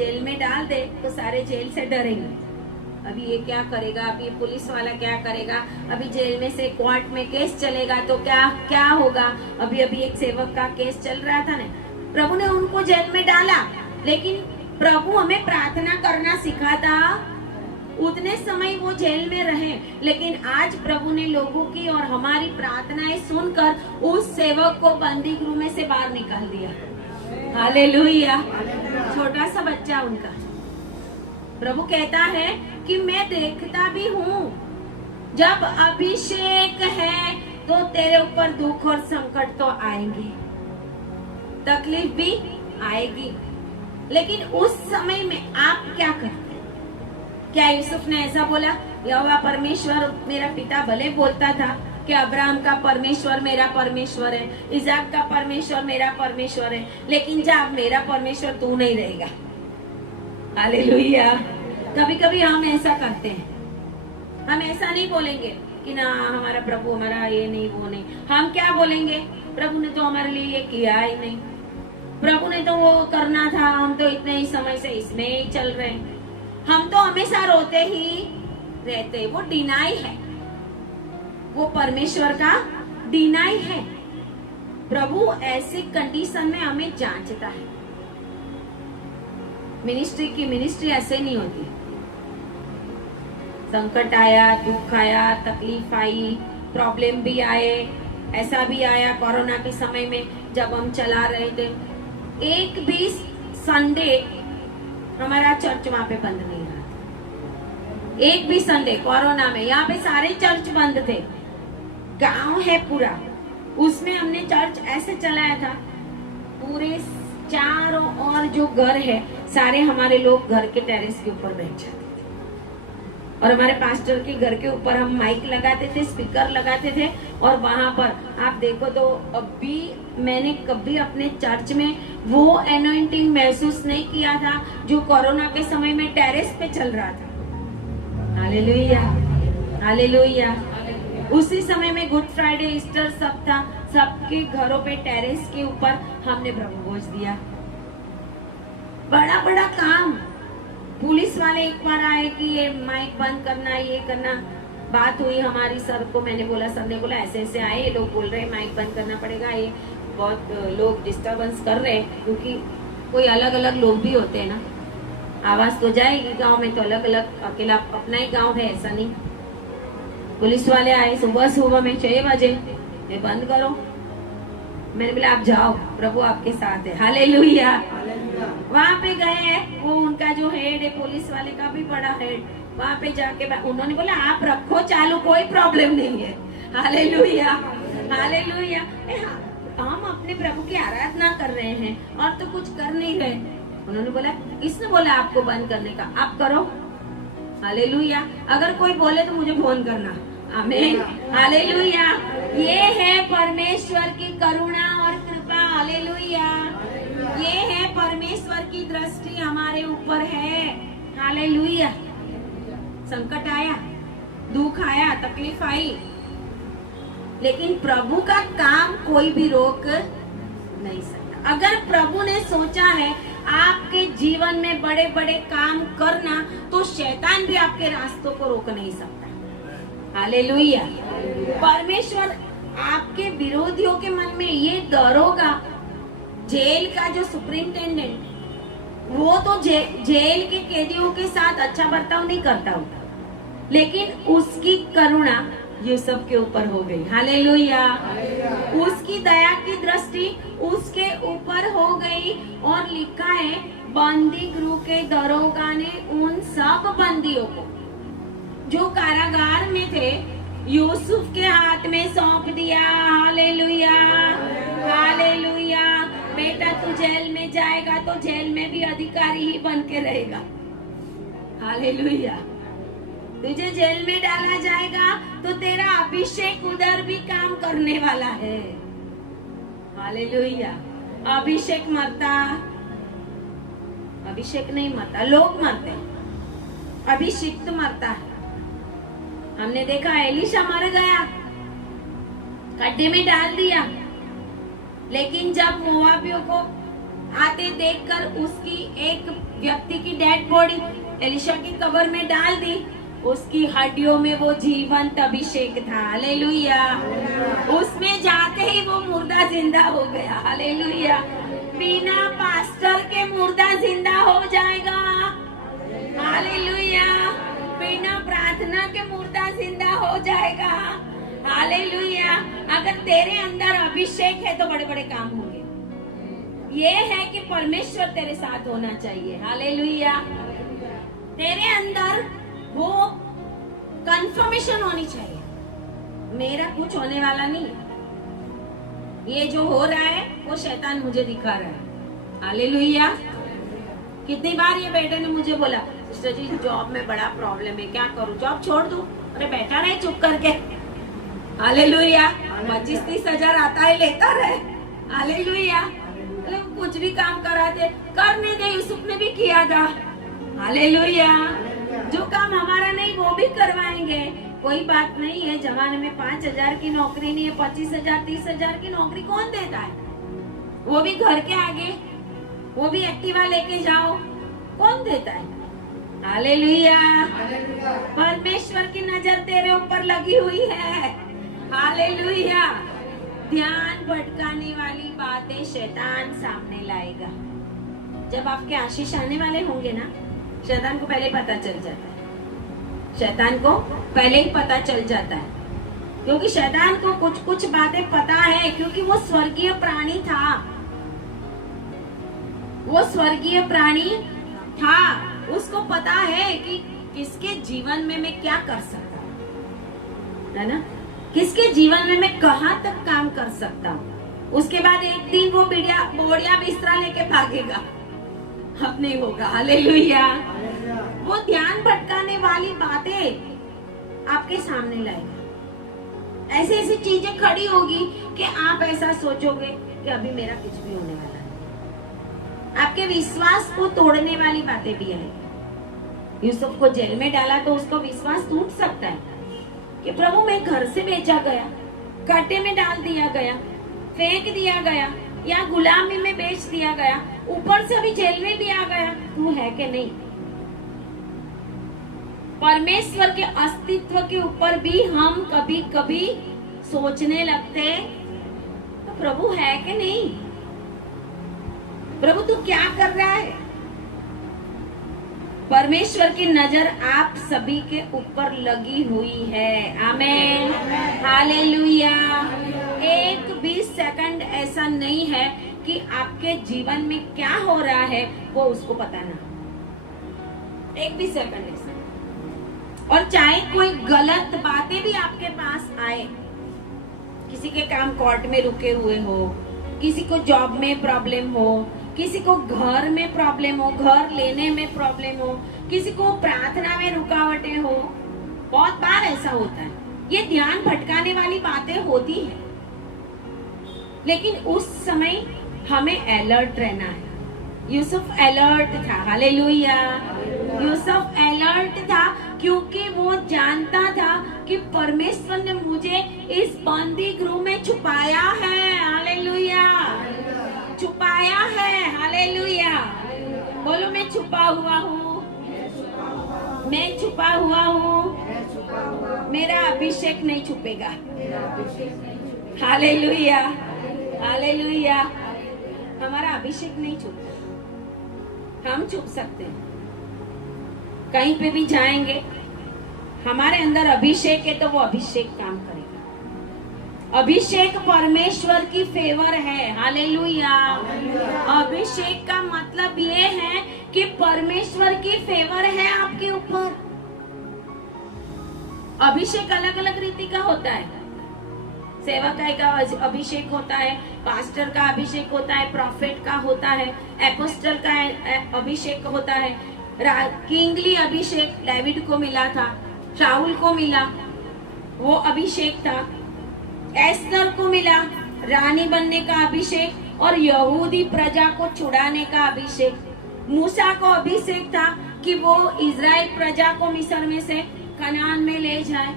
जेल में डाल दे तो सारे जेल से डरेंगे, अभी ये क्या करेगा, अभी ये पुलिस वाला क्या करेगा, अभी जेल में से कोर्ट में केस चलेगा तो क्या क्या होगा। अभी एक सेवक का केस चल रहा था ना, प्रभु ने उनको जेल में डाला, लेकिन प्रभु हमें प्रार्थना करना सिखाता। उतने समय वो जेल में रहे, लेकिन आज प्रभु ने लोगों की और हमारी प्रार्थनाएं सुनकर उस सेवक को बंदी गृह में से बाहर निकाल दिया। हालेलुया। छोटा सा बच्चा उनका। प्रभु कहता है कि मैं देखता भी हूँ, जब अभिषेक है तो तेरे ऊपर दुख और संकट तो आएंगे, तकलीफ भी आएगी, लेकिन उस समय में आप क्या करते हैं? क्या यूसुफ ने ऐसा बोला, यहोवा परमेश्वर मेरा पिता भले बोलता था कि अब्राहम का परमेश्वर मेरा परमेश्वर है, इजाक का परमेश्वर मेरा परमेश्वर है, लेकिन जब मेरा परमेश्वर तू नहीं रहेगा। हालेलुया। कभी कभी हम ऐसा करते हैं, हम ऐसा नहीं बोलेंगे कि ना हमारा प्रभु हमारा ये नहीं वो नहीं। हम क्या बोलेंगे, प्रभु ने तो हमारे लिए ये किया ही नहीं, प्रभु ने तो वो करना था, हम तो इतने ही समय से इसमें ही चल रहे हैं। हम तो हमेशा रोते ही रहते। वो डिनाई है, वो परमेश्वर का डिनाई है। प्रभु ऐसे कंडीशन में हमें जांचता है। मिनिस्ट्री ऐसे नहीं होती। संकट आया, दुख आया, तकलीफ आई, प्रॉब्लम भी आए, ऐसा भी आया कोरोना के समय में जब हम चला रहे थे, एक भी संडे हमारा चर्च वहां पे बंद नहीं रहा था। एक भी संडे कोरोना में यहाँ पे सारे चर्च बंद थे। गांव है पूरा, उसमें हमने चर्च ऐसे चलाया था, पूरे चारों ओर जो घर है सारे हमारे लोग घर के टेरेस के ऊपर बैठ जाते थे, और हमारे पास्टर के घर के ऊपर हम माइक लगाते थे, स्पीकर लगाते थे, और वहां पर आप देखो तो अभी मैंने कभी अपने चर्च में वो एनॉइंटिंग महसूस नहीं किया था जो कोरोना के समय में टेरेस पे चल रहा था। Hallelujah, hallelujah. उसी समय में गुड फ्राइडे, ईस्टर सब था, सबके घरों पे टेरेस के ऊपर हमने प्रभु भोज दिया। बड़ा बड़ा काम। पुलिस वाले एक बार आए कि ये माइक बंद करना, ये करना, बात हुई हमारी सर को, मैंने बोला, सर ने बोला ऐसे ऐसे आए, ये लोग बोल रहे हैं माइक बंद करना पड़ेगा, ये बहुत लोग डिस्टरबेंस कर रहे हैं, क्योंकि कोई अलग अलग लोग भी होते हैं ना, आवाज तो जाएगी। गांव में तो अलग अलग, अकेला अपना ही गांव है ऐसा नहीं। पुलिस वाले आए सुबह में 6 बजे, ये बंद करो। मैंने बोला आप जाओ, प्रभु आपके साथ है। हालेलुया। वहाँ पे गए, वो उनका जो हेड है पुलिस वाले का भी बड़ा हेड, वहाँ पे जाके उन्होंने बोला आप रखो चालू, कोई प्रॉब्लम नहीं है। Hallelujah, hallelujah. हम अपने प्रभु की आराधना कर रहे हैं और तो कुछ कर नहीं रहे। उन्होंने बोला, किसने बोला आपको बंद करने का, आप करो। हालेलुया। अगर कोई बोले तो मुझे फोन करना। आमीन, हालेलुया। ये है परमेश्वर की करुणा और कृपा। हालेलुया। ये है परमेश्वर की दृष्टि हमारे ऊपर है। हालेलुया। संकट आया, दुख आया, तकलीफ आई, लेकिन प्रभु का काम कोई भी रोक नहीं सकता। अगर प्रभु ने सोचा है आपके जीवन में बड़े बड़े काम करना, तो शैतान भी आपके रास्तों को रोक नहीं सकता। हालेलुया। परमेश्वर आपके विरोधियों के मन में ये दरोगा, जेल का जो सुपरिंटेंडेंट, वो तो जेल के कैदियों के साथ अच्छा बर्ताव नहीं करता होता, लेकिन उसकी करुणा यूसुफ के ऊपर हो गई। हालेलुया। उसकी दया की दृष्टि उसके ऊपर हो गई, और लिखा है बंदी गृह के दरोगा ने उन सब बंदियों को जो कारागार में थे यूसुफ के हाथ में सौंप दिया। Hallelujah, hallelujah. बेटा तू जेल में जाएगा तो जेल में भी अधिकारी ही बन के रहेगा। हालेलुया। तुझे जेल में डाला जाएगा तो तेरा अभिषेक उधर भी काम करने वाला है। हालेलुया। अभिषेक मरता, अभिषेक नहीं मरता, लोग मरते, अभिषिक्त मरता है। हमने देखा एलिशा मर गया, गड्ढे में डाल दिया, लेकिन जब मोआबियों को आते देखकर उसकी एक व्यक्ति की डेड बॉडी एलिशा की कब्र में डाल दी। उसकी हड्डियों में वो जीवंत अभिषेक था। हालेलुया। उसमें जाते ही वो मुर्दा जिंदा हो गया। हालेलुया। बिना पास्टर के मुर्दा जिंदा हो जाएगा। हालेलुया। बिना प्रार्थना के मुर्दा जिंदा हो जाएगा। हालेलुया। अगर तेरे अंदर अभिषेक है तो बड़े बड़े काम होंगे। ये है कि परमेश्वर तेरे साथ होना चाहिए। हालेलुया। तेरे अंदर वो कंफर्मेशन होनी चाहिए, मेरा कुछ होने वाला नहीं है, ये जो हो रहा है वो शैतान मुझे दिखा रहा है। हालेलुया। कितनी बार ये बेटे ने मुझे बोला, सिस्टर जी जॉब में बड़ा प्रॉब्लम है, क्या करूं, जॉब छोड़ दूं? अरे बैठा रहे चुप करके। हालेलुया। 25-30 हजार आता है, लेता रहे। हालेलुया। कुछ भी काम कराते करने दे। यूसुफ ने भी किया था। हालेलुया। जो काम हमारा नहीं वो भी करवाएंगे, कोई बात नहीं है। जमाने में 5,000 की नौकरी नहीं है, 25,000 30,000 की नौकरी कौन देता है? वो भी घर के आगे, वो भी एक्टिवा लेके जाओ, कौन देता है? हालेलुया। परमेश्वर की नजर तेरे ऊपर लगी हुई है। हालेलुया। ध्यान भटकाने वाली बातें शैतान सामने लाएगा। जब आपके आशीष आने वाले होंगे ना, शैतान को पहले पता चल जाता है। शैतान को पहले ही पता चल जाता है, क्योंकि शैतान को कुछ कुछ बातें पता है, क्योंकि वो स्वर्गीय प्राणी था। वो स्वर्गीय प्राणी था, उसको पता है कि किसके जीवन में मैं क्या कर सकता हूँ, है ना? किसके जीवन में मैं कहाँ तक काम कर सकता हूँ। उसके बाद एक दिन वो बोड़िया बिस्तरा लेके भागेगा, अब नहीं होगा। हालेलुया। वो ध्यान भटकाने वाली बातें आपके सामने लाएगा। ऐसी ऐसी चीजें खड़ी होगी कि आप ऐसा सोचोगे कि अभी मेरा कुछ भी होने वाला है। आपके विश्वास को तोड़ने वाली बातें भी आएगी। यूसुफ को जेल में डाला तो उसको विश्वास टूट सकता है कि प्रभु मैं घर से बेचा गया, कांटे में डाल दिया गया, फेंक दिया गया, या गुलामी में बेच दिया गया, ऊपर से अभी जेल में भी आ गया, तू है कि नहीं? परमेश्वर के अस्तित्व के ऊपर भी हम कभी कभी सोचने लगते, तो प्रभु है कि नहीं? प्रभु तू क्या कर रहा है? परमेश्वर की नजर आप सभी के ऊपर लगी हुई है। आमेन। हालेलुया। एक भी सेकंड ऐसा नहीं है कि आपके जीवन में क्या हो रहा है वो उसको पता ना। एक भी सेकंड ऐसा। और चाहे कोई गलत बातें भी आपके पास आए, किसी के काम कोर्ट में रुके हुए हो, किसी को जॉब में प्रॉब्लम हो, किसी को घर में प्रॉब्लम हो, घर लेने में प्रॉब्लम हो, किसी को प्रार्थना में रुकावटें हो, बहुत बार ऐसा होता है। ये ध्यान भटकाने वाली बातें होती है, लेकिन उस समय हमें अलर्ट रहना है। यूसुफ अलर्ट था। हालेलुया। यूसुफ अलर्ट था क्योंकि वो जानता था कि परमेश्वर ने मुझे इस बंदी गृह में छुपाया है। हालेलुया। छुपाया है। हालेलुया। बोलो मैं छुपा हुआ हूँ, मैं छुपा हुआ हूँ, मेरा अभिषेक नहीं छुपेगा। हालेलुया। हालेलुया। हमारा अभिषेक नहीं छुपता, हम छुप सकते हैं। कहीं पे भी जाएंगे, हमारे अंदर अभिषेक है तो वो अभिषेक काम करेगा। अभिषेक परमेश्वर की फेवर है। हालेलुया। अभिषेक का मतलब ये है कि परमेश्वर की फेवर है आपके ऊपर। अभिषेक अलग अलग रीति का होता है। सेवकाई का अभिषेक होता है, पास्टर का अभिषेक होता है, प्रॉफेट का होता है, एपोस्टल का अभिषेक होता है। किंगली अभिषेक डेविड को मिला था, शाऊल को मिला, वो अभिषेक था। एस्तर को मिला रानी बनने का अभिषेक और यहूदी प्रजा को छुड़ाने का अभिषेक। मूसा को अभिषेक था कि वो इजराइल प्रजा को मिस्र में से कनान में ले जाए।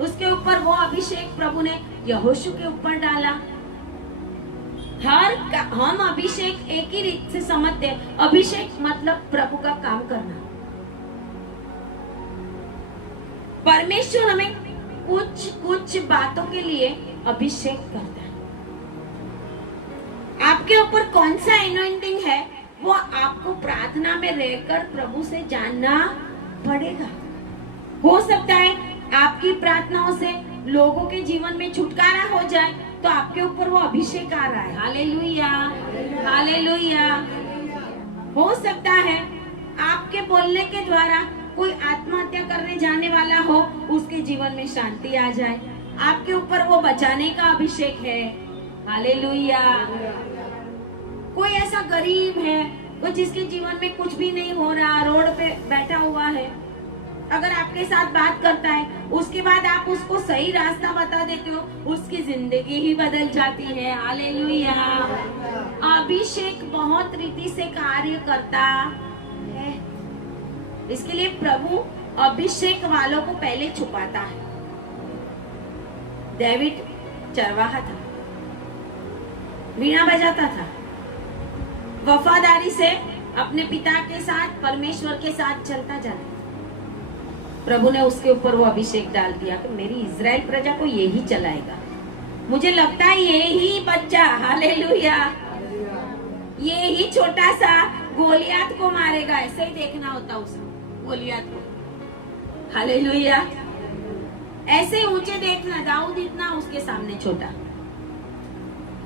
उसके ऊपर वो अभिषेक प्रभु ने यहोशू के ऊपर डाला। हम अभिषेक एक ही रीत से समझते हैं। अभिषेक मतलब प्रभु का काम करना। परमेश्वर हमें कुछ बातों के लिए अभिषेक करता है। आपके ऊपर कौन सा एनॉइंटिंग है वो आपको प्रार्थना में रहकर प्रभु से जानना पड़ेगा। हो सकता है आपकी प्रार्थनाओं से लोगों के जीवन में छुटकारा हो जाए तो आपके ऊपर वो अभिषेक आ रहा है। Hallelujah, hallelujah. हो सकता है आपके बोलने के द्वारा कोई आत्महत्या करने जाने वाला हो, उसके जीवन में शांति आ जाए। आपके ऊपर वो बचाने का अभिषेक है। हालेलुया। कोई ऐसा गरीब है, कोई जिसके जीवन में कुछ भी नहीं हो रहा, रोड पे बैठा हुआ है, अगर आपके साथ बात करता है, उसके बाद आप उसको सही रास्ता बता देते हो, उसकी जिंदगी ही बदल जाती है। हालेलुया। अभिषेक बहुत रीति से कार्य करता है। इसके लिए प्रभु अभिषेक वालों को पहले छुपाता है। डेविड चरवाहा था, वीणा बजाता था, वफादारी से अपने पिता के साथ, परमेश्वर के साथ चलता जाता। प्रभु ने उसके ऊपर वो अभिषेक डाल दिया कि मेरी इजराइल प्रजा को यही चलाएगा। मुझे लगता है यही बच्चा, हालेलुया, यही छोटा सा गोलियात को मारेगा। ऐसे ही देखना होता उसको, गोलियात को। हालेलुया। ऐसे ऊंचे देखना, दाऊद इतना, उसके सामने छोटा,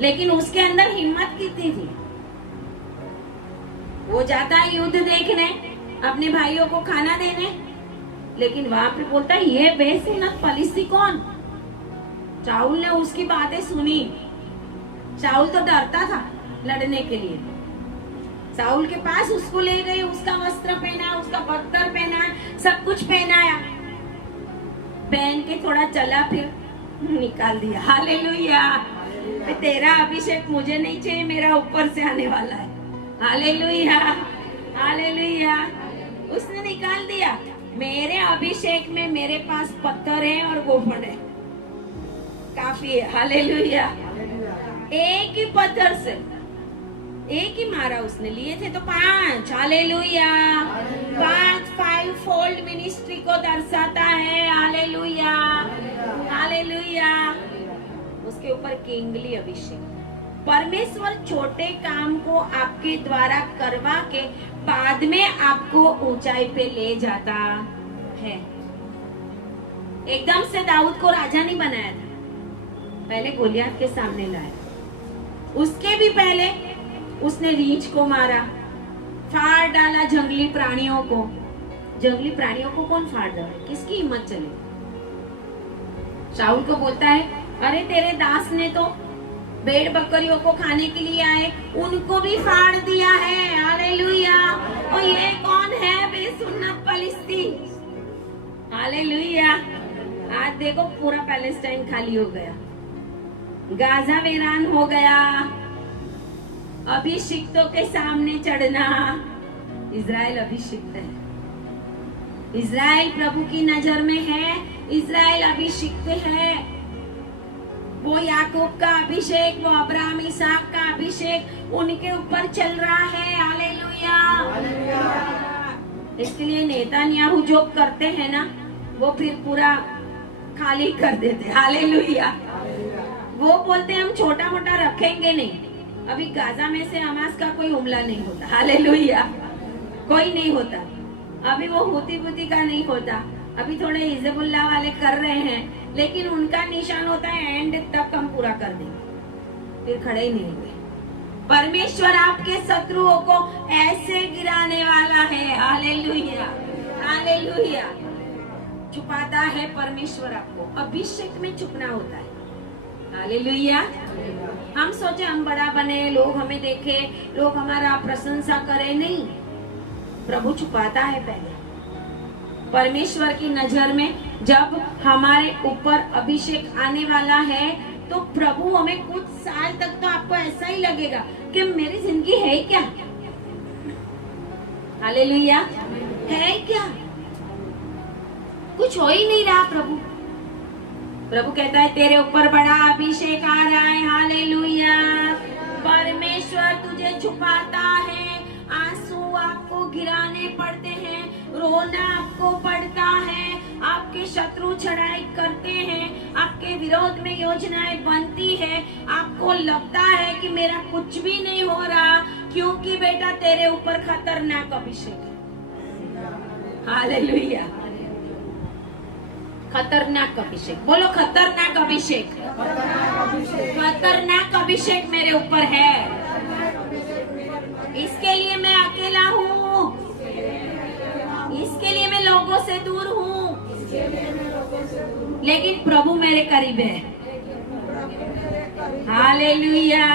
लेकिन उसके अंदर हिम्मत कितनी थी। वो जाता है युद्ध देखने, अपने भाइयों को खाना देने, लेकिन वहां पे बोलता है ये बेसुनत फलिस्ती कौन। शाऊल ने उसकी बातें सुनी। शाऊल तो डरता था लड़ने के लिए। शाऊल के पास उसको ले गए, उसका वस्त्र पहना, उसका बख्तर पहना, सब कुछ पहनाया, पहन के थोड़ा चला, फिर निकाल दिया। हालेलुया। तेरा अभिषेक मुझे नहीं चाहिए, मेरा ऊपर से आने वाला है। Hallelujah, hallelujah. उसने निकाल दिया। मेरे अभिषेक में मेरे पास पत्थर है और गोफन है, काफी है। हालेलुया। एक ही पत्थर से एक ही मारा उसने, लिए थे तो 5। हालेलुया। 5 फोल्ड मिनिस्ट्री को दर्शाता है। Hallelujah, hallelujah. उसके ऊपर किंगली अभिषेक। परमेश्वर छोटे काम को आपके द्वारा करवा के बाद में आपको ऊंचाई पे ले जाता है। एकदम से दाऊद को राजा नहीं बनाया था, पहले गोलियत के सामने लाया। उसके भी पहले उसने रीछ को मारा, फाड़ डाला जंगली प्राणियों को। जंगली प्राणियों को कौन फाड़ डाले, किसकी हिम्मत चले। शाऊल को बोलता है अरे तेरे दास ने तो भेड़ बकरियों को खाने के लिए आए, उनको भी फाड़ दिया है। हालेलुया। और ये कौन है, बेसुन्नत फलिस्ती। हालेलुया। आज देखो पूरा पैलेस्टाइन खाली हो गया, गाजा वीरान हो गया। अभिषिक्तों के सामने चढ़ना। इजराइल अभिषिक्त है, इजराइल प्रभु की नजर में है, इजराइल अभिषिक्त है। वो याकूब का अभिषेक, वो अब्राहम इसहाक का अभिषेक उनके ऊपर चल रहा है। हालेलुया। इसके लिए नेतन्याहू जो करते हैं ना, वो फिर पूरा खाली कर देते। हालेलुया। वो बोलते हम छोटा मोटा रखेंगे नहीं। अभी गाजा में से हमास का कोई हमला नहीं होता। हालेलुया। कोई नहीं होता। अभी वो हुती बुती का नहीं होता। अभी थोड़े हिजबुल्लाह वाले कर रहे हैं, लेकिन उनका निशान होता है एंड तक हम पूरा कर देंगे, फिर खड़े ही नहीं होंगे। परमेश्वर आपके शत्रुओं को ऐसे गिराने वाला है। Hallelujah, hallelujah. छुपाता है परमेश्वर आपको, अभिषेक में छुपना होता है। हालेलुया। हम सोचे हम बड़ा बने, लोग हमें देखे, लोग हमारा प्रशंसा करें, नहीं। प्रभु छुपाता है पहले। परमेश्वर की नजर में जब हमारे ऊपर अभिषेक आने वाला है तो प्रभु हमें कुछ साल तक तो आपको ऐसा ही लगेगा कि मेरी जिंदगी है क्या। हालेलुया। है क्या, कुछ हो ही नहीं रहा। प्रभु कहता है तेरे ऊपर बड़ा अभिषेक आ रहा है। हालेलुया। गिराने पड़ते हैं, रोना आपको पड़ता है, आपके शत्रु चढ़ाई करते हैं, आपके विरोध में योजनाएं बनती है, आपको लगता है कि मेरा कुछ भी नहीं हो रहा, क्योंकि बेटा तेरे ऊपर खतरनाक अभिषेक है। हालेलुया। खतरनाक अभिषेक, बोलो खतरनाक अभिषेक। खतरनाक अभिषेक मेरे ऊपर है। इसके लिए मैं अकेला हूँ, इसके लिए मैं लोगों से दूर हूँ, लेकिन प्रभु मेरे करीब है। हालेलुया।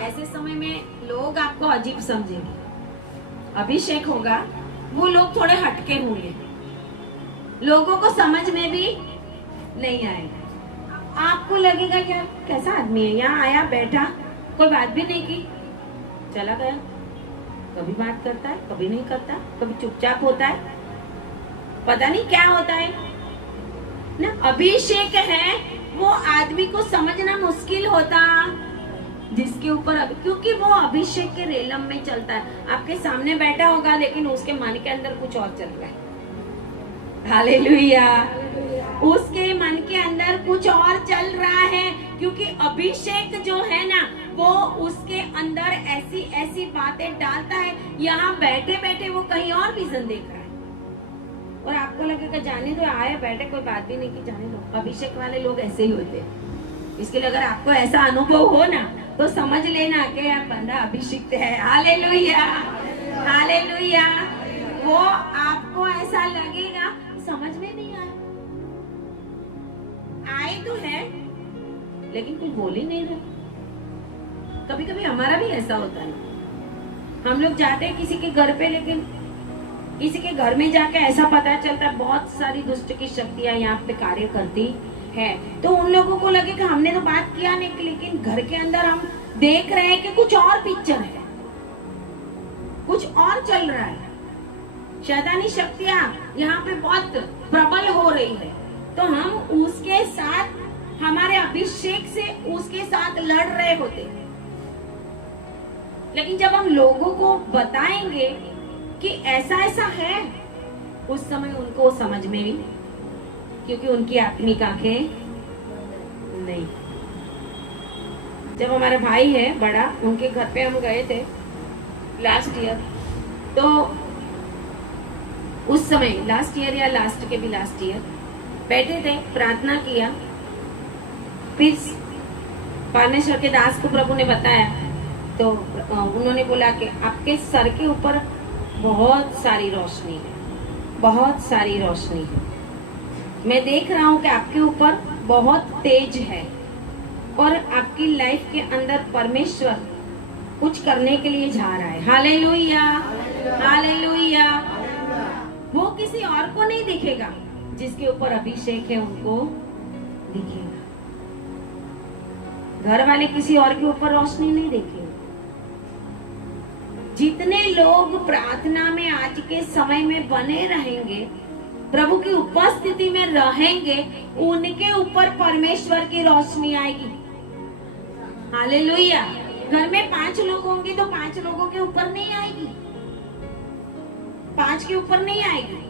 ऐसे समय में लोग आपको अजीब समझेंगे। अभिषेक होगा, वो लोग थोड़े हटके होंगे, लोगों को समझ में भी नहीं आएगा। आपको लगेगा यार कैसा आदमी है, यहाँ आया बैठा, कोई बात भी नहीं की, चला गया। कभी बात करता है, कभी नहीं करता, कभी चुपचाप होता है, पता नहीं क्या होता है ना। अभिषेक है, वो आदमी को समझना मुश्किल होता जिसके ऊपर, क्योंकि वो अभिषेक के रेलम में चलता है। आपके सामने बैठा होगा लेकिन उसके मन के अंदर कुछ और चल रहा है। हालेलुया। उसके मन के अंदर कुछ और चल रहा है, क्योंकि अभिषेक जो है ना, वो उसके अंदर ऐसी ऐसी बातें डालता है, यहाँ बैठे बैठे वो कहीं और विजन देख रहा है। और आपको लगेगा जाने दो, आए बैठे, कोई बात भी नहीं की, जाने दो। अभिषेक वाले लोग ऐसे ही होते हैं। इसके लिए अगर आपको ऐसा अनुभव हो ना, तो समझ लेना कि आप बंदा अभिषिक्त है। Hallelujah, hallelujah. वो आपको ऐसा लगेगा, समझ में नहीं आया, आए तो है लेकिन कुछ बोल ही नहीं रहे। कभी कभी हमारा भी ऐसा होता है, हम लोग जाते हैं किसी के घर पे, लेकिन किसी के घर में जाके ऐसा पता चलता है बहुत सारी दुष्ट की शक्तियां यहाँ पे कार्य करती है। तो उन लोगों को लगे कि हमने तो बात किया नहीं, लेकिन घर के अंदर हम देख रहे हैं कि कुछ और पिक्चर है, कुछ और चल रहा है। शैतानी शक्तियां यहाँ पे बहुत प्रबल हो रही है, तो हम उसके साथ, हमारे अभिषेक से उसके साथ लड़ रहे होते हैं। लेकिन जब हम लोगों को बताएंगे कि ऐसा ऐसा है, उस समय उनको समझ में नहीं, क्योंकि उनकी आत्मिक आंखें नहीं। जब हमारा भाई है बड़ा, उनके घर पे हम गए थे लास्ट ईयर, तो उस समय लास्ट ईयर या लास्ट के भी लास्ट ईयर बैठे थे, प्रार्थना किया, फिर परमेश्वर के दास को प्रभु ने बताया, तो उन्होंने बोला कि आपके सर के ऊपर बहुत सारी रोशनी है, बहुत सारी रोशनी है। मैं देख रहा हूँ कि आपके ऊपर बहुत तेज है और आपकी लाइफ के अंदर परमेश्वर कुछ करने के लिए जा रहा है। Hallelujah, hallelujah. वो किसी और को नहीं दिखेगा, जिसके ऊपर अभिषेक है उनको दिखेगा। घर वाले किसी और के ऊपर रोशनी नहीं देखेंगे। जितने लोग प्रार्थना में आज के समय में बने रहेंगे, प्रभु की उपस्थिति में रहेंगे, उनके ऊपर परमेश्वर की रोशनी आएगी। हालेलुया। घर में 5 लोग होंगे तो 5 लोगों के ऊपर नहीं आएगी, 5 के ऊपर नहीं आएगी।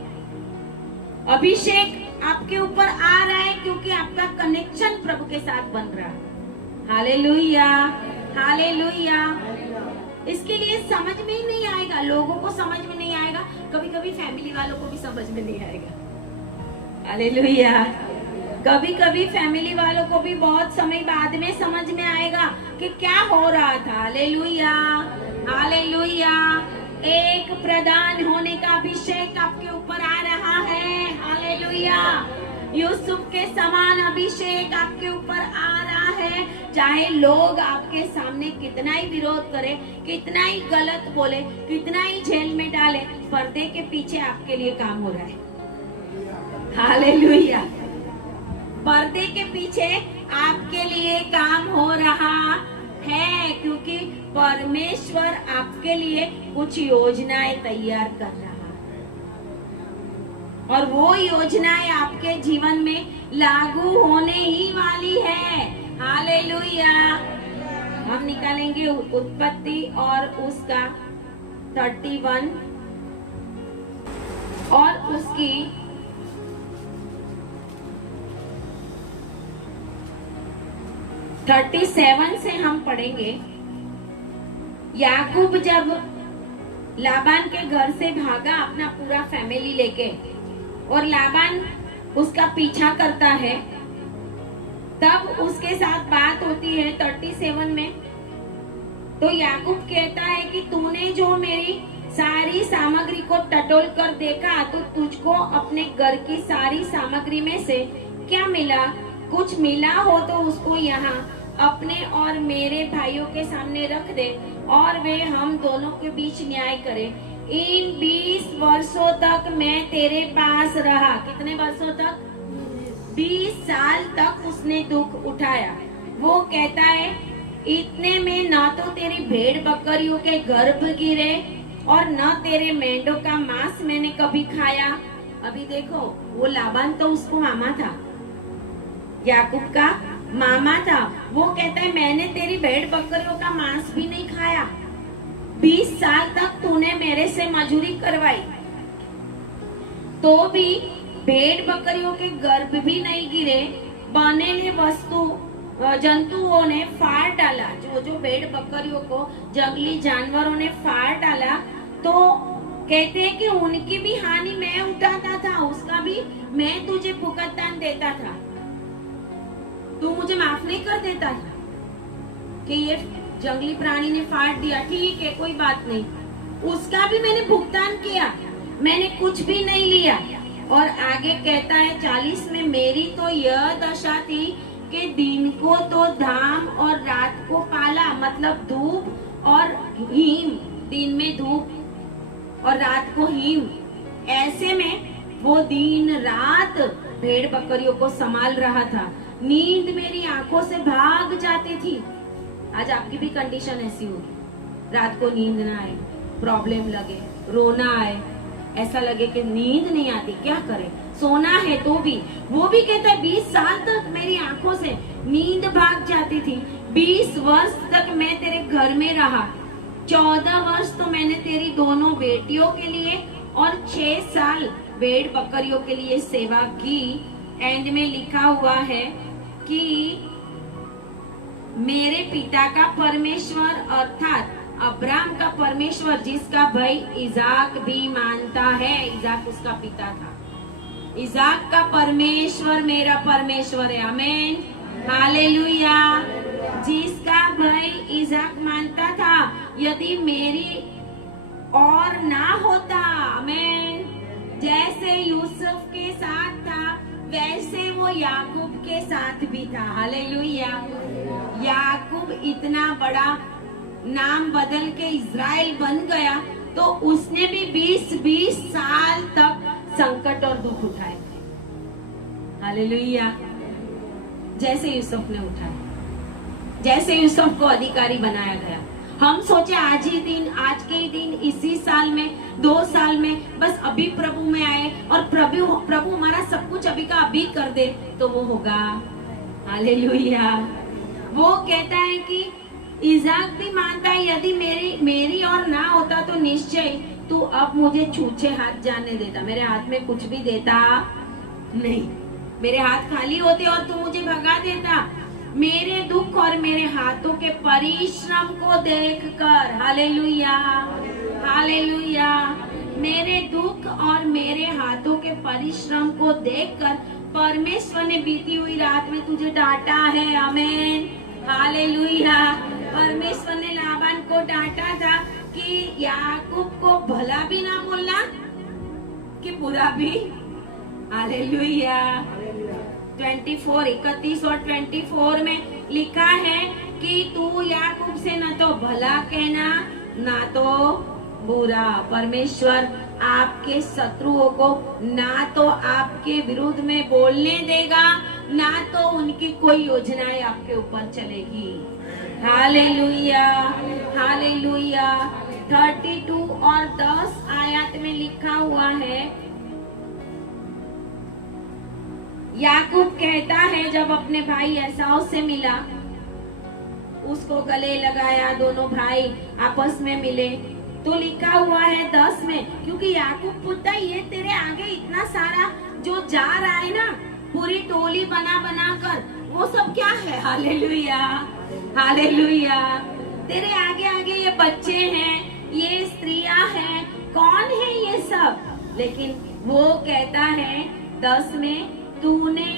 अभिषेक आपके ऊपर आ रहा है क्योंकि आपका कनेक्शन प्रभु के साथ बन रहा है। Hallelujah, hallelujah. इसके लिए समझ में ही नहीं आएगा, लोगों को समझ में नहीं आएगा, कभी कभी फैमिली वालों को भी समझ में नहीं आएगा। हालेलुया। कभी कभी फैमिली वालों को भी बहुत समय बाद में समझ में आएगा कि क्या हो रहा था। Hallelujah, hallelujah. एक प्रधान होने का अभिषेक आपके ऊपर आ रहा है। हालेलुया। यूसुफ के समान अभिषेक आपके ऊपर आ रहा है। चाहे लोग आपके सामने कितना ही विरोध करे, कितना ही गलत बोले, कितना ही जेल में डाले, पर्दे के पीछे आपके लिए काम हो रहा है। हालेलुया। पर्दे के पीछे आपके लिए काम हो रहा है, क्योंकि परमेश्वर आपके लिए कुछ योजनाएं तैयार कर रहा है और वो योजनाएं आपके जीवन में लागू होने ही वाली है। हालेलुया। हम निकालेंगे उत्पत्ति और उसका 31 और उसकी 37 से हम पढ़ेंगे। याकूब जब लाबान के घर से भागा अपना पूरा फैमिली लेके और लाबान उसका पीछा करता है, तब उसके साथ बात होती है 37 में। तो याकूब कहता है कि तूने जो मेरी सारी सामग्री को टटोल कर देखा तो तुझको अपने घर की सारी सामग्री में से क्या मिला? कुछ मिला हो तो उसको यहाँ अपने और मेरे भाइयों के सामने रख दे और वे हम दोनों के बीच न्याय करें। इन 20 वर्षों तक मैं तेरे पास रहा। कितने वर्षों तक? 20 साल तक उसने दुख उठाया। वो कहता है इतने में न तो तेरी भेड़ बकरियों के गर्भ गिरे और न तेरे मेंढों का मांस मैंने कभी खाया। अभी देखो, वो लाबान तो उसको मामा था, याकूब का मामा था। वो कहता है मैंने तेरी भेड़ बकरियों का मांस भी नहीं खाया। 20 साल तक तूने मेरे से मजूरी करवाई तो भी भेड़ बकरियों के गर्भ भी नहीं गिरे। बनेले जंतुओं ने फाड़ डाला। जो भेड़ बकरियों को जंगली जानवरों ने फाड़ डाला, तो कहते हैं कि उनकी भी हानि मैं उठाता था, उसका भी मैं तुझे भुगतान देता था। तू मुझे माफ नहीं कर देता था कि ये जंगली प्राणी ने फाड़ दिया, ठीक है कोई बात नहीं, उसका भी मैंने भुगतान किया, मैंने कुछ भी नहीं लिया। और आगे कहता है 40 में मेरी तो यह दशा थी कि दिन को तो धाम और रात को पाला, मतलब धूप और हिम, दिन में धूप और रात को हिम। ऐसे में वो दिन रात भेड़ बकरियों को संभाल रहा था। नींद मेरी आंखों से भाग जाती थी। आज आपकी भी कंडीशन ऐसी होगी, रात को नींद ना आए, प्रॉब्लम लगे, रोना आए, ऐसा लगे कि नींद नहीं आती, क्या करें, सोना है तो भी। वो भी कहता है 20 साल तक मेरी आंखों से नींद भाग जाती थी। 20 वर्ष तक मैं तेरे घर में रहा। 14 वर्ष तो मैंने तेरी दोनों बेटियों के लिए और 6 साल भेड़ बकरियों के लिए सेवा की। एंड में लिखा हुआ है कि मेरे पिता का परमेश्वर अर्थात अब्राहम का परमेश्वर, जिसका भाई इजाक भी मानता है, इजाक उसका पिता था, इजाक का परमेश्वर मेरा परमेश्वर है। आमीन, हालेलुया। जिसका भाई इजाक मानता था, यदि मेरी और ना होता, आमीन, जैसे यूसुफ के साथ था वैसे वो याकूब के साथ भी था। हालेलुया। याकूब इतना बड़ा नाम बदल के इज़राइल बन गया, तो उसने भी 20 साल तक संकट और दुख उठाए। हालेलुया। जैसे यूसुफ ने उठाया, जैसे यूसुफ को अधिकारी बनाया गया। हम सोचे आज के ही दिन, इसी साल में, 2 साल में, बस अभी प्रभु में आए और प्रभु हमारा सब कुछ अभी का अभी कर दे तो वो होगा। हालेलुया। वो कहता है कि इजाक भी मानता है यदि मेरी और ना होता तो निश्चय तू अब मुझे छूछे हाथ जाने देता, मेरे हाथ में कुछ भी देता नहीं, मेरे हाथ खाली होते और तू मुझे भगा देता। मेरे दुख और मेरे हाथों के परिश्रम को देखकर, हालेलुया हालेलुया, मेरे दुख और मेरे हाथों के परिश्रम को देखकर परमेश्वर ने बीती हुई रात में तुझे डांटा है। आमीन, हालेलुया। परमेश्वर ने लाबान को डांटा था कि याकूब को भला भी ना बोलना कि बुरा भी। हालेलुया। 24, 31 और 24 में लिखा है कि तू याकूब से ना तो भला कहना ना तो बुरा। परमेश्वर आपके शत्रुओं को ना तो आपके विरुद्ध में बोलने देगा, ना तो उनकी कोई योजनाएं आपके ऊपर चलेगी। Hallelujah hallelujah. 32 और 10 आयत में लिखा हुआ है, याकूब कहता है जब अपने भाई एसाव से मिला, उसको गले लगाया, दोनों भाई आपस में मिले तो लिखा हुआ है 10 में, क्योंकि याकूब पूछता है ये तेरे आगे इतना सारा जो जा रहा है ना, पूरी टोली बना बना कर, वो सब क्या है? Hallelujah, hallelujah. तेरे आगे आगे ये बच्चे हैं, ये स्त्रियां हैं, कौन है ये सब? लेकिन वो कहता है 10 में, तूने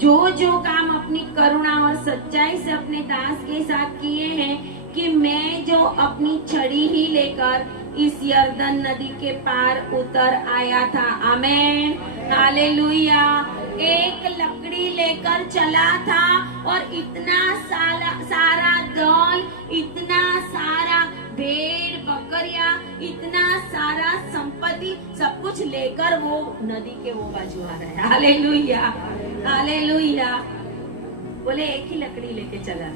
जो जो काम अपनी करुणा और सच्चाई से अपने दास के साथ किए हैं, कि मैं जो अपनी छड़ी ही लेकर इस यर्दन नदी के पार उतर आया था। आमेन, हालेलुया। एक लकड़ी लेकर चला था और इतना सारा दल, इतना सारा भेड़ बकरियां, इतना सारा संपत्ति, सब कुछ लेकर वो नदी के वो बाजू आ रहा है। Hallelujah, hallelujah. बोले एक ही लकड़ी लेके चला,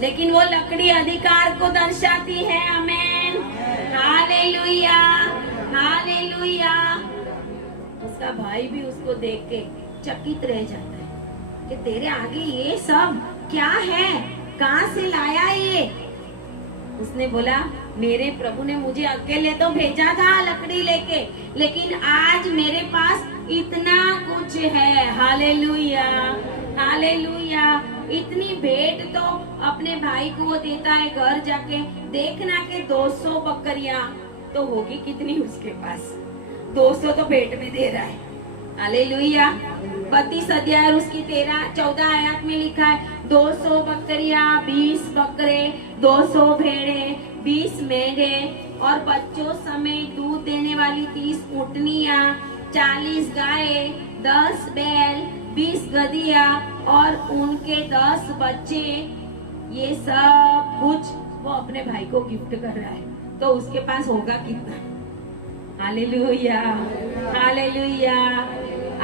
लेकिन वो लकड़ी अधिकार को दर्शाती है। आमेन, हालेलुया, हालेलुया। उसका भाई भी उसको देख के चकित रह जाता है कि तेरे आगे ये सब क्या है, कहाँ से लाया ये? उसने बोला मेरे प्रभु ने मुझे अकेले तो भेजा था लकड़ी लेके, लेकिन आज मेरे पास इतना कुछ है। Hallelujah, hallelujah. इतनी भेंट तो अपने भाई को वो देता है घर जाके, देखना के 200 बकरियां तो होगी कितनी उसके पास, 200 तो भेंट में दे रहा है। हालेलुया। 32 अध्याय उसकी 14 आयत में लिखा है 200 बकरियां, 20 बकरे, 200 भेड़े, 20 मेढ़े और बच्चों समेत दूध देने वाली 30 ऊँटनियां, 40 गाय, 10 बैल, 20 गधिया और उनके 10 बच्चे। ये सब कुछ वो अपने भाई को गिफ्ट कर रहा है, तो उसके पास होगा कितना? Hallelujah, hallelujah.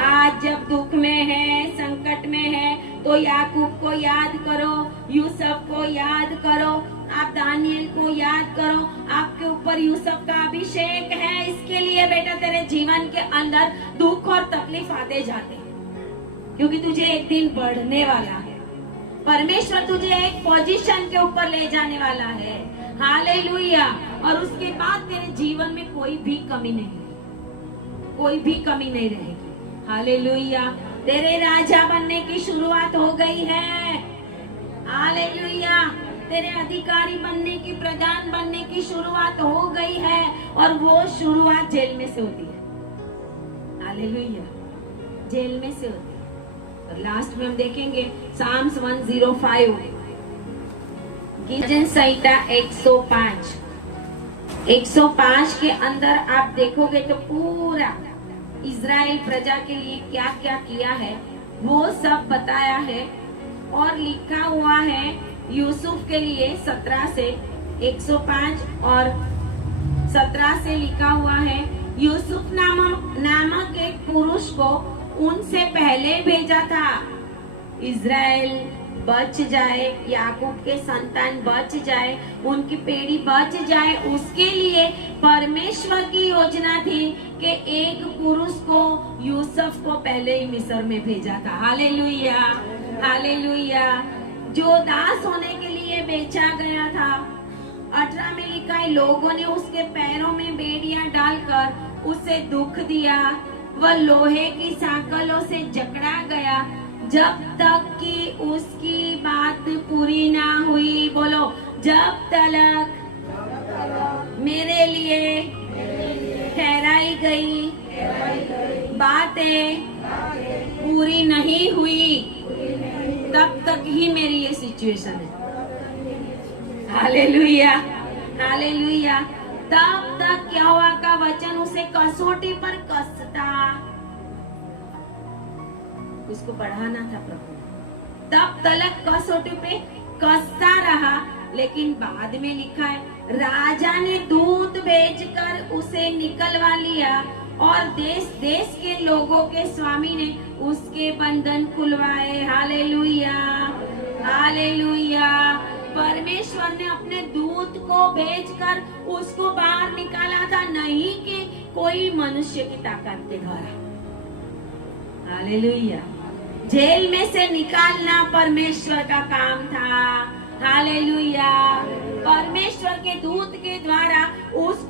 आज जब दुख में है, संकट में है, तो याकूब को याद करो, यूसुफ को याद करो, आप दानियल को याद करो। आपके ऊपर यूसुफ का अभिषेक है, इसके लिए बेटा तेरे जीवन के अंदर दुख और तकलीफ आते जाते, क्योंकि तुझे एक दिन बढ़ने वाला है। परमेश्वर तुझे एक पोजीशन के ऊपर ले जाने वाला है। हालेलुया। और उसके बाद तेरे जीवन में कोई भी कमी नहीं, कोई भी कमी नहीं रहेगी। हालेलुया। तेरे राजा बनने की शुरुआत हो गई है। हालेलुया। तेरे अधिकारी बनने की, प्रधान बनने की शुरुआत हो गई है, और वो शुरुआत जेल में से होती है। हालेलुया, जेल में से होती है। और लास्ट में हम देखेंगे साम्स 105, भजन संहिता 105 के अंदर आप देखोगे तो पूरा इज़राइल प्रजा के लिए क्या क्या किया है वो सब बताया है। और लिखा हुआ है यूसुफ के लिए 17 से 105 और 17 से लिखा हुआ है, यूसुफ नामक एक पुरुष को उनसे पहले भेजा था, इज़राइल बच जाए, याकूब के संतान बच जाए, उनकी पीढ़ी बच जाए, उसके लिए परमेश्वर की योजना थी कि एक पुरुष को, यूसुफ को पहले ही मिस्र में भेजा था। Hallelujah, hallelujah. जो दास होने के लिए बेचा गया था, 18 में लिखा है, लोगों ने उसके पैरों में बेड़ियां डालकर उसे दुख दिया, वह लोहे की सांकलों से जकड़ा गया जब तक कि उसकी बात पूरी ना हुई। बोलो, जब तक मेरे लिए ठहराई गई बातें पूरी नहीं हुई, तब तक ही मेरी ये सिचुएशन है। Hallelujah, hallelujah. तब तक यहोवा का वचन उसे कसौटी पर कसता, उसको बढ़ाना था प्रभु, तब तक कसौटी पे कसता रहा। लेकिन बाद में लिखा है, राजा ने दूत भेजकर उसे निकलवा लिया और देश देश के लोगों के स्वामी ने उसके बंधन खुलवाए। Hallelujah, hallelujah. परमेश्वर ने अपने दूत को भेजकर उसको बाहर निकाला था, नहीं कि कोई मनुष्य की ताकत के द्वारा। हालेलुया। जेल में से निकालना परमेश्वर का काम था। हालेलुया। परमेश्वर के दूत के द्वारा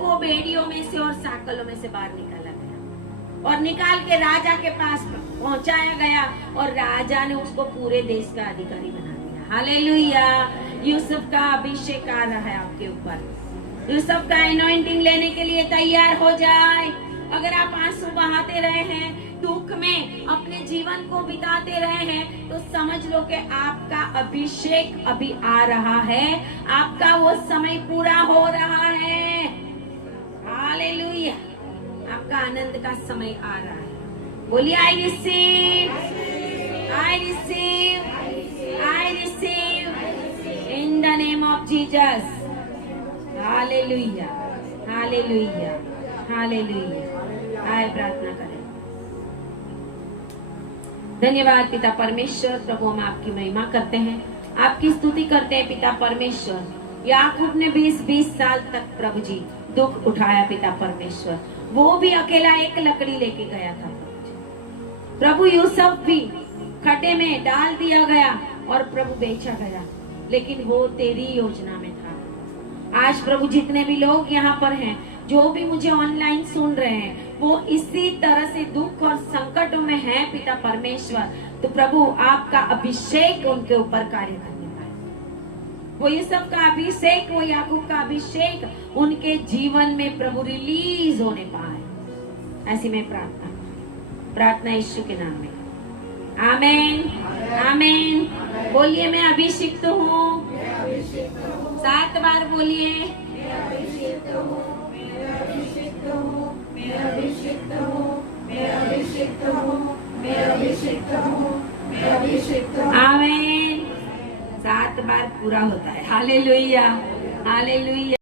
उसको बेड़ियों में से और साकलों में से बाहर निकाला गया और निकाल के राजा के पास पहुंचाया गया और राजा ने उसको पूरे देश का अधिकारी बना दिया। हालेलुया। यूसुफ का अभिषेक आ रहा है आपके ऊपर। यूसुफ का एनॉइंटिंग लेने के लिए तैयार हो जाए। अगर आप आंसू बहाते रहे हैं, दुख में अपने जीवन को बिताते रहे हैं, तो समझ लो कि आपका अभिषेक अभी आ रहा है, आपका वो समय पूरा हो रहा है। हालेलुया। आपका आनंद का समय आ रहा है। बोलिए I receive, I receive, I receive in the name of Jesus. Hallelujah, hallelujah, hallelujah. आए प्रार्थना करें। धन्यवाद पिता परमेश्वर। प्रभु हम आपकी महिमा करते हैं, आपकी स्तुति करते हैं पिता परमेश्वर। याकूब ने 20-20 साल तक प्रभु जी दुख उठाया पिता परमेश्वर, वो भी अकेला एक लकड़ी लेके गया था प्रभु। यूसुफ भी खड्डे में डाल दिया गया और प्रभु बेचा गया, लेकिन वो तेरी योजना में था। आज प्रभु जितने भी लोग यहाँ पर हैं, जो भी मुझे ऑनलाइन सुन रहे हैं, वो इसी तरह से दुख और संकटों में हैं पिता परमेश्वर, तो प्रभु आपका अभिषेक उनके ऊपर कार्य करने पाए। वो यूसुफ का अभिषेक, वो याकूब का अभिषेक उनके जीवन में प्रभु रिलीज होने पाए। ऐसी मैं प्रार्थना यीशु के नाम में। आमेन, आमेन। बोलिए मैं अभिषिक्त हूँ। 7 बार बोलिए। आमीन। 7 बार पूरा होता है। Hallelujah, hallelujah.